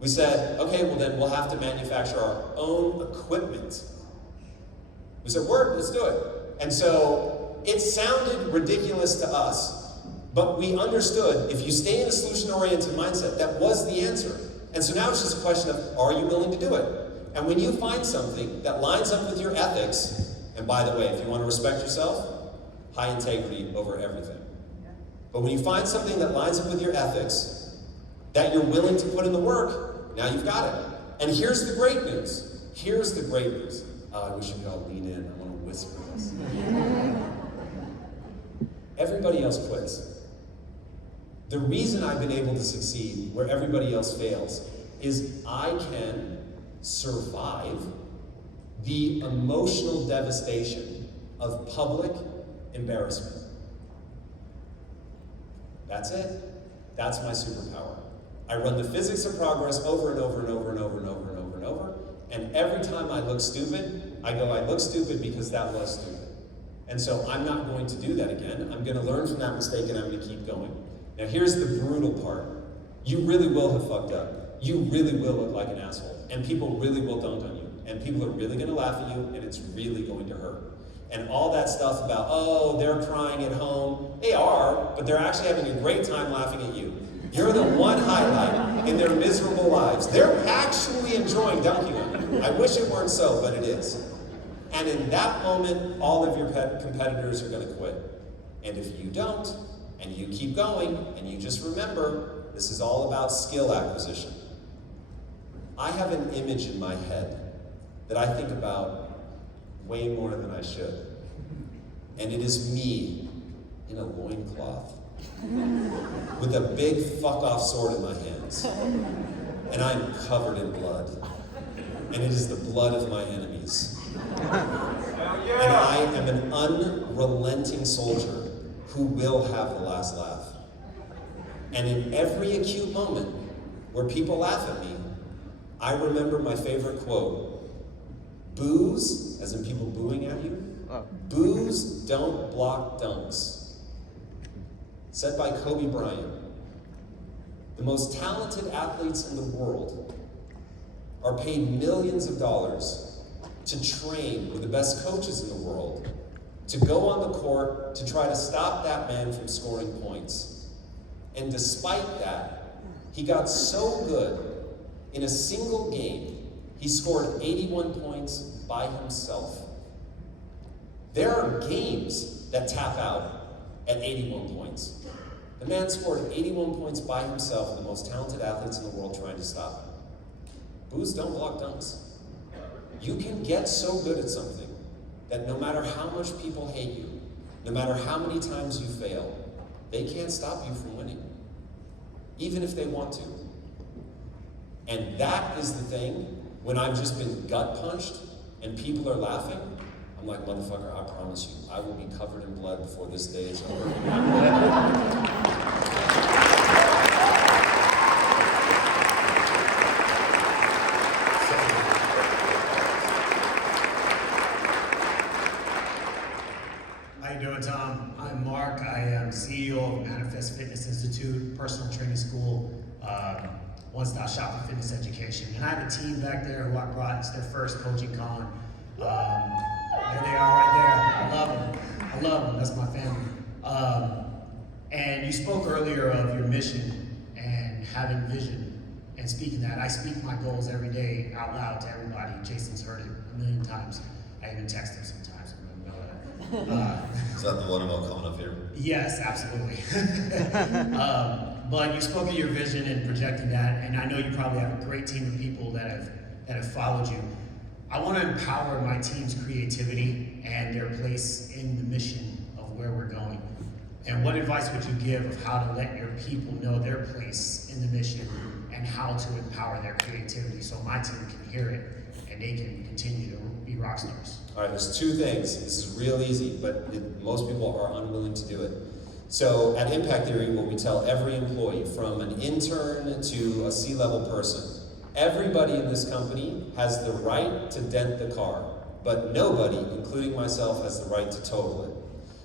We said, okay, well then we'll have to manufacture our own equipment. We said, word, let's do it. And so it sounded ridiculous to us, but we understood if you stay in a solution-oriented mindset, that was the answer. And so now it's just a question of, are you willing to do it? And when you find something that lines up with your ethics, and by the way, if you want to respect yourself, high integrity over everything. But when you find something that lines up with your ethics, that you're willing to put in the work, now you've got it. And here's the great news. Here's the great news. Oh, I wish you could all lean in. I want to whisper this. Everybody else quits. The reason I've been able to succeed where everybody else fails is I can survive the emotional devastation of public embarrassment. That's it. That's my superpower. I run the physics of progress over and over and over and over and over and over and over. And every time I look stupid, I go, I look stupid because that was stupid. And so I'm not going to do that again. I'm going to learn from that mistake and I'm going to keep going. Now here's the brutal part. You really will have fucked up. You really will look like an asshole. And people really will dunk on you. And people are really going to laugh at you, and it's really going to hurt. And all that stuff about, oh, they're crying at home. They are, but they're actually having a great time laughing at you. You're the one highlight in their miserable lives. They're actually enjoying dunking on you. I wish it weren't so, but it is. And in that moment, all of your competitors are going to quit. And if you don't, and you keep going, and you just remember, this is all about skill acquisition. I have an image in my head that I think about way more than I should. And it is me in a loincloth with a big fuck-off sword in my hands. And I'm covered in blood. And it is the blood of my enemies. And I am an unrelenting soldier who will have the last laugh. And in every acute moment where people laugh at me, I remember my favorite quote. Boos, as in people booing at you, boos don't block dunks. Said by Kobe Bryant. The most talented athletes in the world are paid millions of dollars to train with the best coaches in the world, to go on the court to try to stop that man from scoring points. And despite that, he got so good in a single game, he scored 81 points by himself. There are games that tap out at 81 points. The man scored 81 points by himself, the most talented athletes in the world trying to stop him. Boos don't block dunks. You can get so good at something that no matter how much people hate you, no matter how many times you fail, they can't stop you from winning, even if they want to. And that is the thing, when I've just been gut punched and people are laughing, I'm like, motherfucker, I promise you, I will be covered in blood before this day is over. How you doing, Tom? I'm Mark. I am CEO of Manifest Fitness Institute, personal training school, one-stop shop for fitness education. And I have a team back there who I brought. It's their first coaching con. There they are right there. I love them. I love them. That's my family. And you spoke earlier of your mission and having vision and speaking that. I speak my goals every day out loud to everybody. Jason's heard it a million times. I even text him sometimes. Is that the one about coming up here? Yes, absolutely. But you spoke of your vision and projecting that, and I know you probably have a great team of people that have followed you. I want to empower my team's creativity and their place in the mission of where we're going. And what advice would you give of how to let your people know their place in the mission and how to empower their creativity so my team can hear it and they can continue to be rock stars? All right, there's two things. This is real easy, but most people are unwilling to do it. So at Impact Theory, what we tell every employee, from an intern to a C-level person, everybody in this company has the right to dent the car, but nobody, including myself, has the right to total it.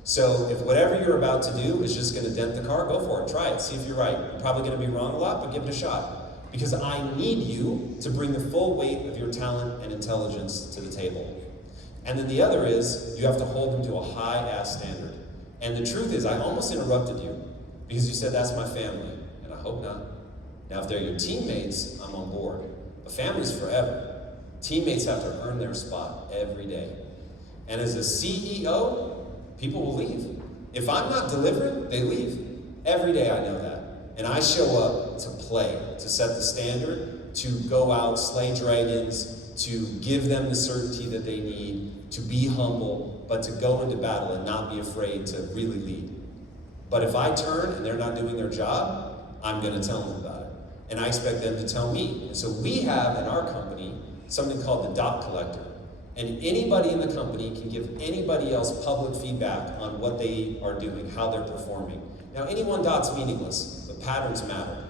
So if whatever you're about to do is just going to dent the car, go for it. Try it. See if you're right. You're probably going to be wrong a lot, but give it a shot. Because I need you to bring the full weight of your talent and intelligence to the table. And then the other is, you have to hold them to a high-ass standard. And the truth is, I almost interrupted you because you said, that's my family. And I hope not. Now, if they're your teammates, I'm on board. But family's forever. Teammates have to earn their spot every day. And as a CEO, people will leave. If I'm not delivering, they leave. Every day I know that. And I show up to play, to set the standard, to go out, slay dragons, to give them the certainty that they need, to be humble, but to go into battle and not be afraid to really lead. But if I turn and they're not doing their job, I'm going to tell them about it. And I expect them to tell me. And so we have in our company something called the dot collector. And anybody in the company can give anybody else public feedback on what they are doing, how they're performing. Now, any one dot's meaningless, but patterns matter.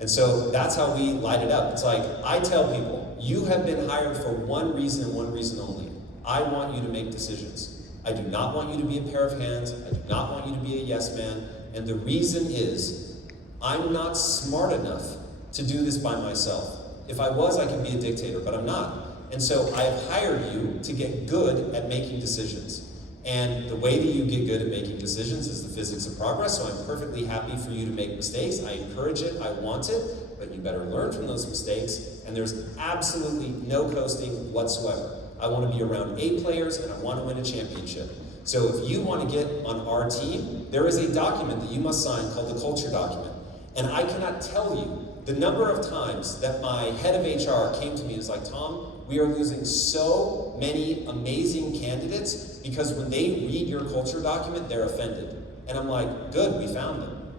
And so that's how we light it up. It's like, I tell people, you have been hired for one reason and one reason only. I want you to make decisions. I do not want you to be a pair of hands. I do not want you to be a yes man. And the reason is, I'm not smart enough to do this by myself. If I was, I could be a dictator, but I'm not. And so I have hired you to get good at making decisions. And the way that you get good at making decisions is the physics of progress, so I'm perfectly happy for you to make mistakes. I encourage it, I want it, but you better learn from those mistakes, and there's absolutely no coasting whatsoever. I want to be around A players, and I want to win a championship. So if you want to get on our team, there is a document that you must sign called the culture document. And I cannot tell you the number of times that my head of HR came to me and was like, Tom, we are losing so many amazing candidates because when they read your culture document, they're offended. And I'm like, good, we found them.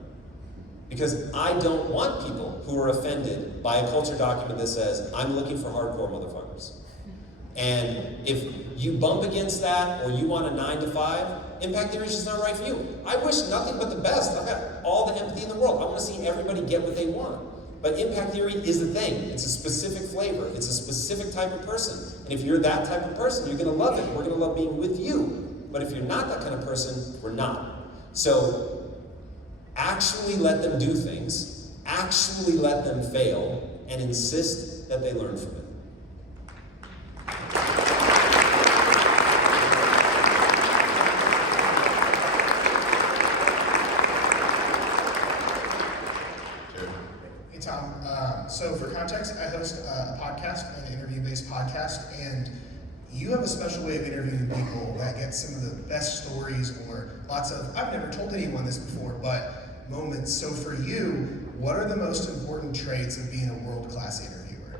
Because I don't want people who are offended by a culture document that says, I'm looking for hardcore motherfuckers. And if you bump against that or you want a 9 to 5, impact theory is just not right for you. I wish nothing but the best. I've got all the empathy in the world. I want to see everybody get what they want. But impact theory is a thing. It's a specific flavor. It's a specific type of person. And if you're that type of person, you're going to love it. We're going to love being with you. But if you're not that kind of person, we're not. So actually let them do things, actually let them fail, and insist that they learn from it. Hey Tom, so for context, I host a podcast, an interview-based podcast, and you have a special way of interviewing people that gets some of the best stories or lots of, I've never told anyone this before, but moments. So for you, what are the most important traits of being a world-class interviewer?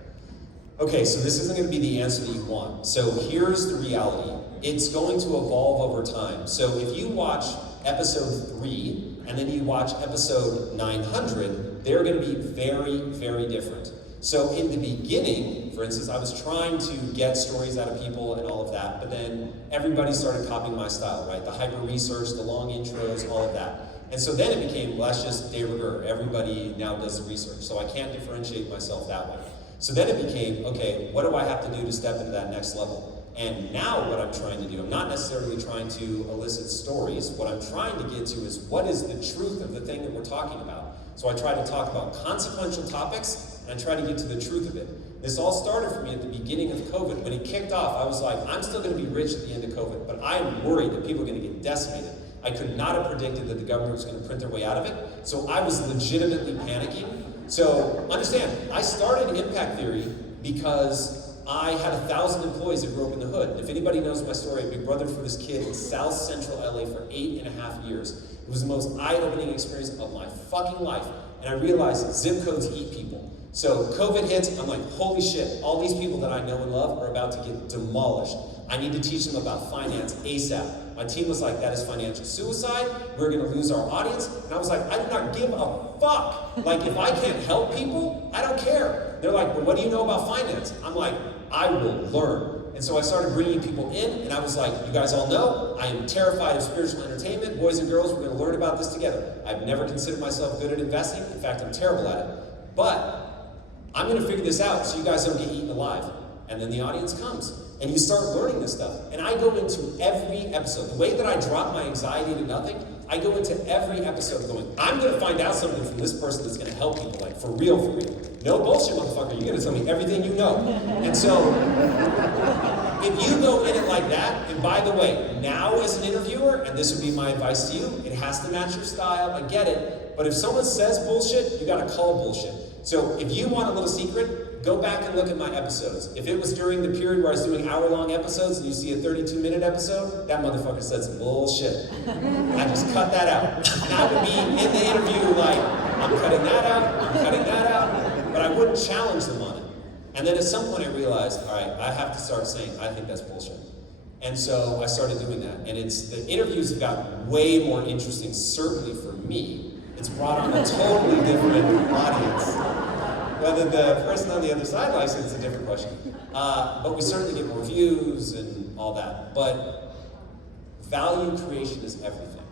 Okay, so this isn't going to be the answer that you want. So here's the reality. It's going to evolve over time. So if you watch episode 3 and then you watch episode 900, they're going to be very, very different. So in the beginning, for instance, I was trying to get stories out of people and all of that, but then everybody started copying my style, right? The hyper research, the long intros, all of that. And so then it became, well, that's just de rigueur. Everybody now does the research, so I can't differentiate myself that way. So then it became, okay, what do I have to do to step into that next level? And now what I'm trying to do, I'm not necessarily trying to elicit stories. What I'm trying to get to is what is the truth of the thing that we're talking about. So I try to talk about consequential topics, and I try to get to the truth of it. This all started for me at the beginning of COVID. When it kicked off, I was like, I'm still going to be rich at the end of COVID, but I'm worried that people are going to get decimated. I could not have predicted that the government was going to print their way out of it, so I was legitimately panicking. So understand, I started Impact Theory because I had 1,000 employees that grew up in the hood. And if anybody knows my story, I big brother for this kid in South Central LA for 8.5 years. It was the most eye-opening experience of my fucking life. And I realized zip codes eat people. So COVID hits, I'm like, holy shit, all these people that I know and love are about to get demolished. I need to teach them about finance ASAP. My team was like, that is financial suicide. We're gonna lose our audience. And I was like, I do not give a fuck. Like, if I can't help people, I don't care. They're like, well, what do you know about finance? I'm like, I will learn. And so I started bringing people in, and I was like, you guys all know, I am terrified of spiritual entertainment. Boys and girls, we're gonna learn about this together. I've never considered myself good at investing. In fact, I'm terrible at it. But I'm gonna figure this out so you guys don't get eaten alive. And then the audience comes, and you start learning this stuff. And I go into every episode. The way that I drop my anxiety to nothing, I go into every episode going, I'm gonna find out something from this person that's gonna help people, like for real, for real. No bullshit, motherfucker, you're gonna tell me everything you know. And so, if you go in it like that, and by the way, now as an interviewer, and this would be my advice to you, it has to match your style, I get it, but if someone says bullshit, you gotta call bullshit. So if you want a little secret, go back and look at my episodes. If it was during the period where I was doing hour-long episodes and you see a 32-minute episode, that motherfucker said some bullshit. I just cut that out. And I would be in the interview like, I'm cutting that out, I'm cutting that out, but I wouldn't challenge them on it. And then at some point I realized, all right, I have to start saying, I think that's bullshit. And so I started doing that. And the interviews have gotten way more interesting, certainly for me. It's brought on a totally different audience. Whether the person on the other side likes it, it's a different question. But we certainly get more views and all that. But value creation is everything.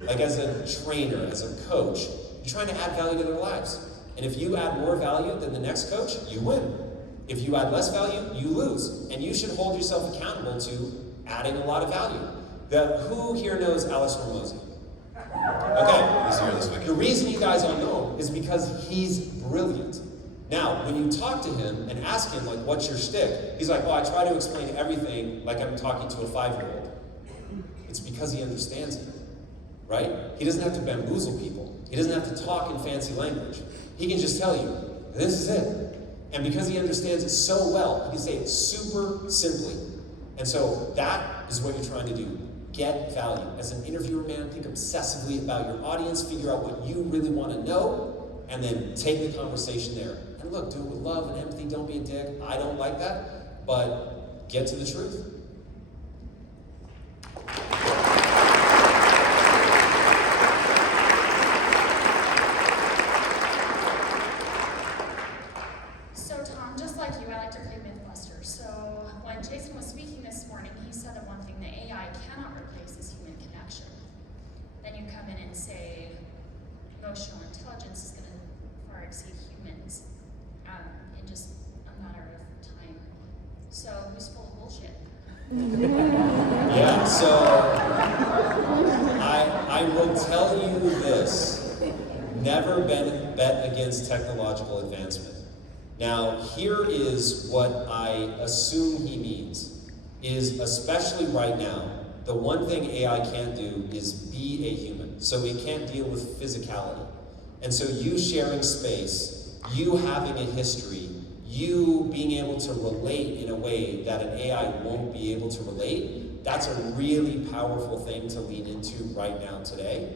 Like as a trainer, as a coach, you're trying to add value to their lives. And if you add more value than the next coach, you win. If you add less value, you lose. And you should hold yourself accountable to adding a lot of value. Who here knows Alex Hormozy? Okay, He's here this week. the reason you guys all know him is because he's brilliant. Now, when you talk to him and ask him, like, what's your shtick? He's like, well, I try to explain everything like I'm talking to a 5-year-old. It's because he understands it, right? He doesn't have to bamboozle people. He doesn't have to talk in fancy language. He can just tell you, this is it. And because he understands it so well, he can say it super simply. And so that is what you're trying to do. Get value. As an interviewer, man, think obsessively about your audience, figure out what you really want to know, and then take the conversation there. And look, do it with love and empathy, don't be a dick. I don't like that, but get to the truth. So Tom, just like you, I like to play Mythbusters. So when Jason was speaking this morning, he said that one thing that AI cannot replace is human connection. Then you come in and say emotional intelligence is going to far exceed humans in just a matter of time. So who's full of bullshit? Yeah, so I will tell you this. Never bet against technological advancement. Now, here is what I assume he means, is especially right now, the one thing AI can't do is be a human. So it can't deal with physicality. And so you sharing space, you having a history, you being able to relate in a way that an AI won't be able to relate, that's a really powerful thing to lean into right now today.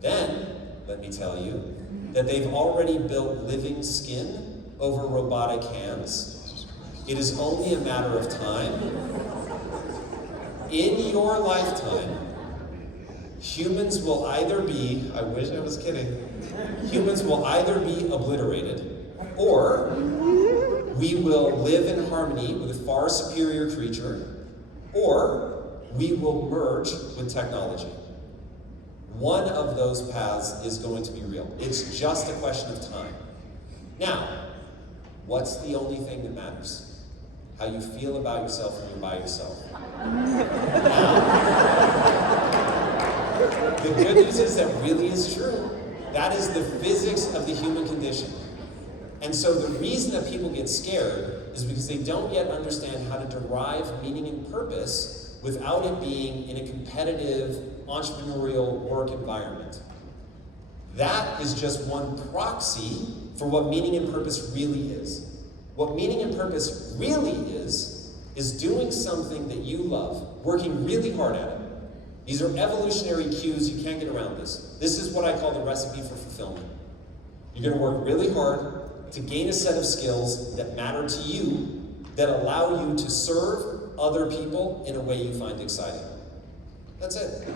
Then, let me tell you, that they've already built living skin over robotic hands. It is only a matter of time. In your lifetime, humans will either be, I wish I was kidding, humans will either be obliterated, or we will live in harmony with a far superior creature, or we will merge with technology. One of those paths is going to be real. It's just a question of time. Now, what's the only thing that matters? How you feel about yourself when you're by yourself. Now, the good news is that really is true. That is the physics of the human condition. And so the reason that people get scared is because they don't yet understand how to derive meaning and purpose without it being in a competitive, entrepreneurial work environment. That is just one proxy for what meaning and purpose really is. What meaning and purpose really is doing something that you love, working really hard at it. These are evolutionary cues, you can't get around this. This is what I call the recipe for fulfillment. You're gonna work really hard to gain a set of skills that matter to you, that allow you to serve other people in a way you find exciting. That's it.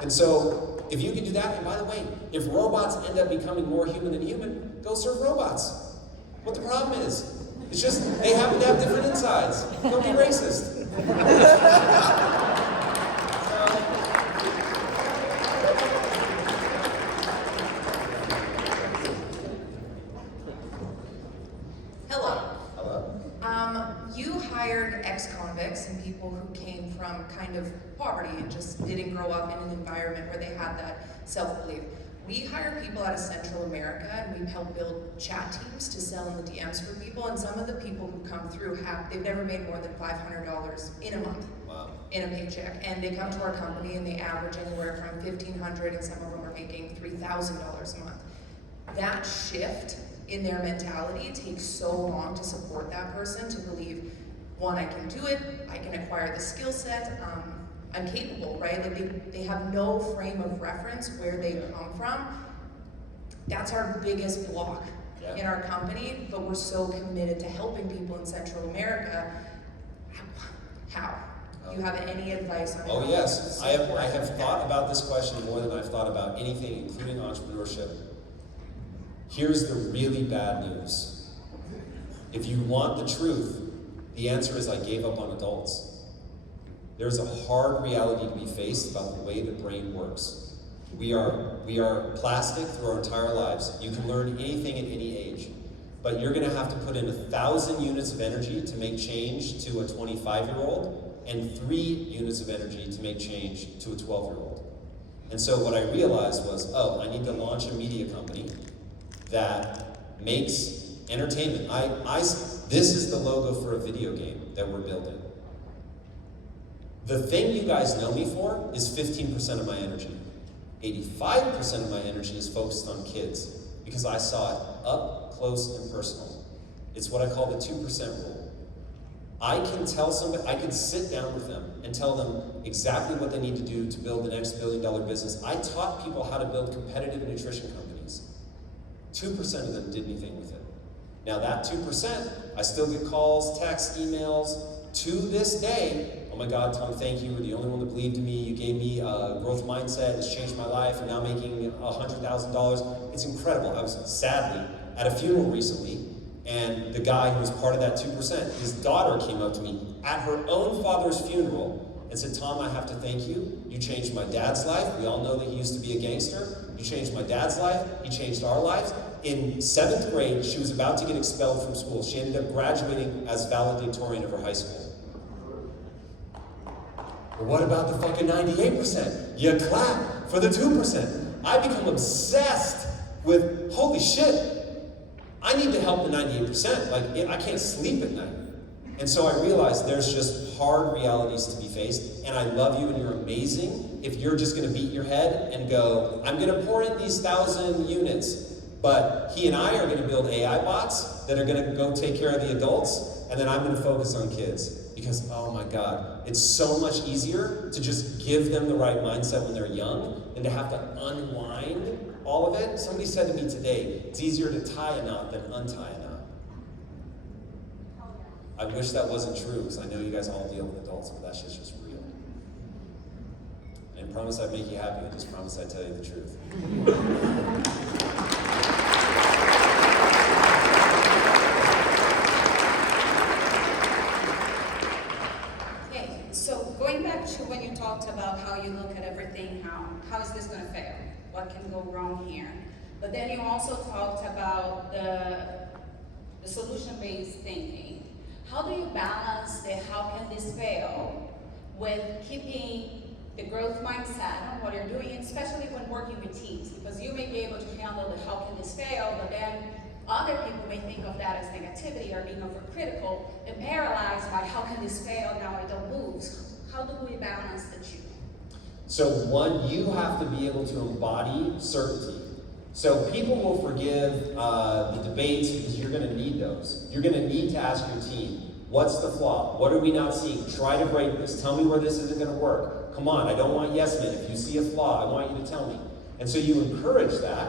And so, if you can do that, and by the way, if robots end up becoming more human than human, go serve robots. What the problem is? It's just, they happen to have different insides. Don't be racist. You hired ex-convicts and people who came from kind of poverty and just didn't grow up in an environment where they had that self-belief. We hire people out of Central America and we help build chat teams to sell in the DMs for people, and some of the people who come through they've never made more than $500 in a month. Wow. In a paycheck. And they come to our company and they average anywhere from $1,500 and some of them are making $3,000 a month. That shift in their mentality takes so long to support that person to believe, one, I can do it, I can acquire the skill set, I'm capable, right? Like they have no frame of reference where they come from. That's our biggest block in our company, but we're so committed to helping people in Central America. How? Do you have any advice on how? Oh yes, I have thought about this question more than I've thought about anything, including entrepreneurship. Here's the really bad news. If you want the truth, the answer is I gave up on adults. There's a hard reality to be faced about the way the brain works. We are plastic through our entire lives. You can learn anything at any age, but you're gonna have to put in 1,000 units of energy to make change to a 25-year-old and 3 units of energy to make change to a 12-year-old. And so what I realized was, I need to launch a media company that makes entertainment. This is the logo for a video game that we're building. The thing you guys know me for is 15% of my energy. 85% of my energy is focused on kids because I saw it up close and personal. It's what I call the 2% rule. I can tell somebody, I can sit down with them and tell them exactly what they need to do to build the next $1 billion business. I taught people how to build competitive nutrition companies. 2% of them did anything with it. Now that 2%, I still get calls, texts, emails, to this day. Oh my God, Tom, thank you. You're the only one that believed in me. You gave me a growth mindset. It's changed my life. I'm now making $100,000. It's incredible. I was sadly at a funeral recently, and the guy who was part of that 2%, his daughter came up to me at her own father's funeral and said, Tom, I have to thank you. You changed my dad's life. We all know that he used to be a gangster. You changed my dad's life. He changed our lives. In 7th grade, she was about to get expelled from school. She ended up graduating as valedictorian of her high school. But what about the fucking 98%? You clap for the 2%. I become obsessed with, holy shit, I need to help the 98%. Like, I can't sleep at night. And so I realized there's just hard realities to be faced, and I love you and you're amazing if you're just gonna beat your head and go, I'm gonna pour in these 1,000 units, but he and I are gonna build AI bots that are gonna go take care of the adults, and then I'm gonna focus on kids. Because, oh my God, it's so much easier to just give them the right mindset when they're young than to have to unwind all of it. Somebody said to me today, it's easier to tie a knot than untie a knot. I wish that wasn't true, because I know you guys all deal with adults, but that shit's just real. I didn't promise I'd make you happy, I just promised I'd tell you the truth. Okay, so going back to when you talked about how you look at everything, how is this going to fail? What can go wrong here? But then you also talked about the solution-based thinking. How do you balance the how can this fail with keeping the growth mindset on what you're doing, especially when working with teams? Because you may be able to handle the how can this fail, but then other people may think of that as negativity or being overcritical and paralyzed by how can this fail, now I don't move. So how do we balance the two? So one, you have to be able to embody certainty. So people will forgive the debates because you're going to need those. You're going to need to ask your team, what's the flaw? What are we not seeing? Try to break this. Tell me where this isn't going to work. Come on, I don't want yes men. If you see a flaw, I want you to tell me. And so you encourage that.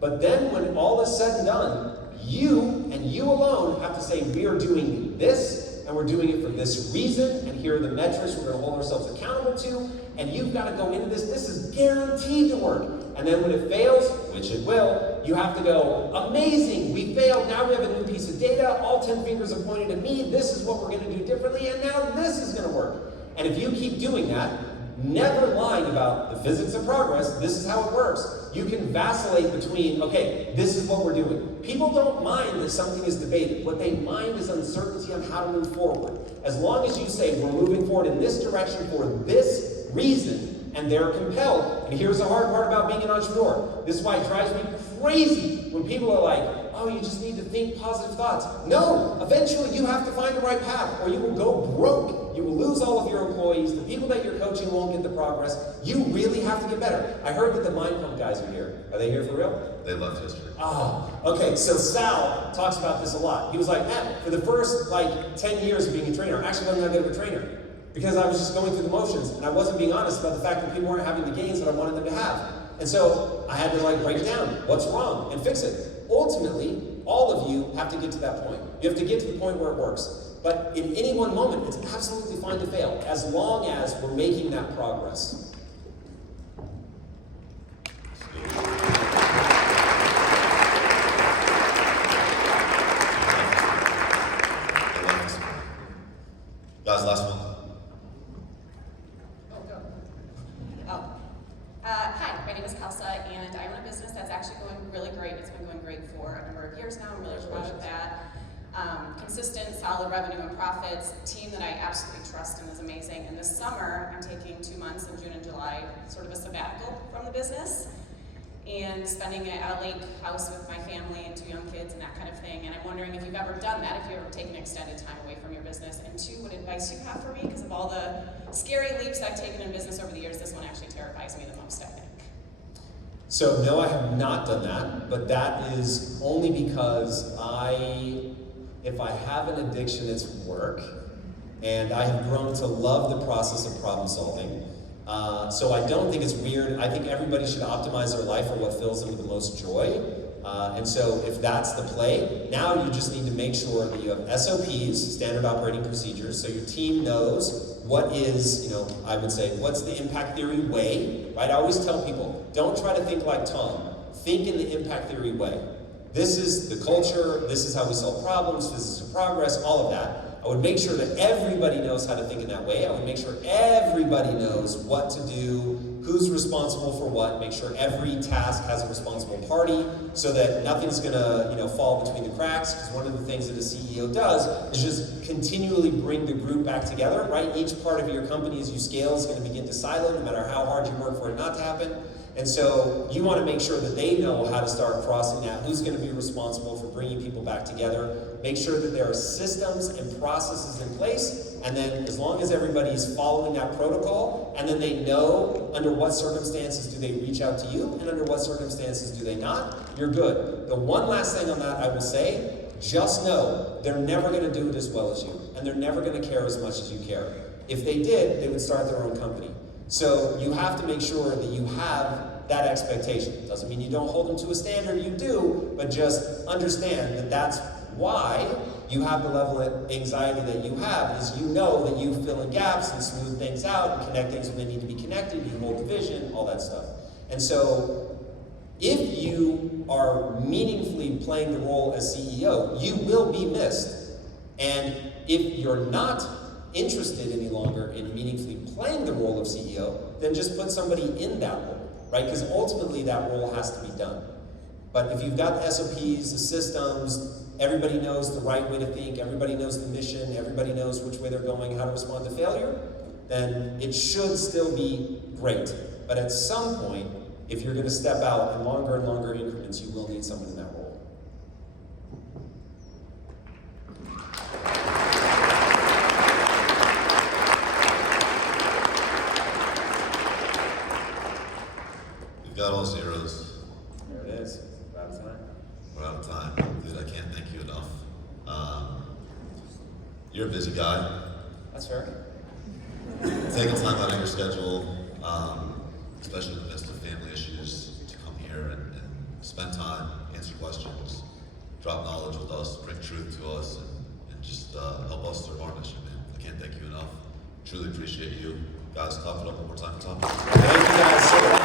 But then when all is said and done, you and you alone have to say, we are doing this, and we're doing it for this reason, and here are the metrics we're going to hold ourselves accountable to, and you've got to go into this. This is guaranteed to work. And then when it fails, which it will, you have to go, amazing, we failed, now we have a new piece of data, all 10 fingers are pointing at me, this is what we're going to do differently, and now this is going to work. And if you keep doing that, never lying about the physics of progress, this is how it works. You can vacillate between, okay, this is what we're doing. People don't mind that something is debated. What they mind is uncertainty on how to move forward. As long as you say, we're moving forward in this direction for this reason, and they're compelled. And here's the hard part about being an entrepreneur. This is why it drives me crazy when people are like, oh, you just need to think positive thoughts. No, eventually you have to find the right path, or you will go broke. You will lose all of your employees. The people that you're coaching won't get the progress. You really have to get better. I heard that the Mind Pump guys are here. Are they here for real? They love history. Oh, okay, so Sal talks about this a lot. He was like, for the first 10 years of being a trainer, I actually wasn't that good of a trainer. Because I was just going through the motions, and I wasn't being honest about the fact that people weren't having the gains that I wanted them to have. And so I had to break down what's wrong and fix it. Ultimately, all of you have to get to that point. You have to get to the point where it works. But in any one moment, it's absolutely fine to fail, as long as we're making that progress. Guys, last one. Hi, my name is Kelsa, and I run a business that's actually going really great. It's been going great for a number of years now. I'm really proud of that. Consistent, solid revenue and profits. Team that I absolutely trust and is amazing. And this summer, I'm taking 2 months in June and July, sort of a sabbatical from the business, and spending it at a lake house with my family and 2 young kids and that kind of thing. And I'm wondering if you've ever done that, if you've ever taken extended time away from your business. And 2, what advice you have for me, because of all the scary leaps I've taken in business over the years, this one actually terrifies me the most, I think. So no, I have not done that, but that is only because if I have an addiction, it's work, and I have grown to love the process of problem solving. So I don't think it's weird. I think everybody should optimize their life for what fills them with the most joy. And so if that's the play, now you just need to make sure that you have SOPs, standard operating procedures, so your team knows what is, I would say, what's the impact theory way, right? I always tell people, don't try to think like Tom. Think in the impact theory way. This is the culture, this is how we solve problems, physics of progress, all of that. I would make sure that everybody knows how to think in that way. I would make sure everybody knows what to do, who's responsible for what, make sure every task has a responsible party so that nothing's gonna fall between the cracks, because one of the things that a CEO does is just continually bring the group back together, right? Each part of your company as you scale is gonna begin to silo, no matter how hard you work for it not to happen. And so you want to make sure that they know how to start crossing that, who's going to be responsible for bringing people back together, make sure that there are systems and processes in place, and then as long as everybody's following that protocol, and then they know under what circumstances do they reach out to you, and under what circumstances do they not, you're good. The one last thing on that I will say, just know they're never going to do it as well as you, and they're never going to care as much as you care. If they did, they would start their own company. So you have to make sure that you have that expectation. Doesn't mean you don't hold them to a standard, you do, but just understand that that's why you have the level of anxiety that you have, is you know that you fill in gaps and smooth things out and connect things when they need to be connected, you hold the vision, all that stuff. And so if you are meaningfully playing the role as CEO, you will be missed. And if you're not interested any longer in meaningfully playing the role of CEO, then just put somebody in that role, right? Because ultimately that role has to be done. But if you've got the SOPs, the systems, everybody knows the right way to think, everybody knows the mission, everybody knows which way they're going, how to respond to failure, then it should still be great. But at some point, if you're going to step out in longer and longer increments, you will need someone in that role. Got all zeros. There it is. We're out of time. We're out of time. Dude, I can't thank you enough. You're a busy guy. That's fair. Taking time out of your schedule, especially in the midst of family issues, to come here and spend time, answer questions, drop knowledge with us, bring truth to us, and just help us through our mission, man. I can't thank you enough. Truly appreciate you. Guys, clap it up one more time for Tom. Thank you guys so much.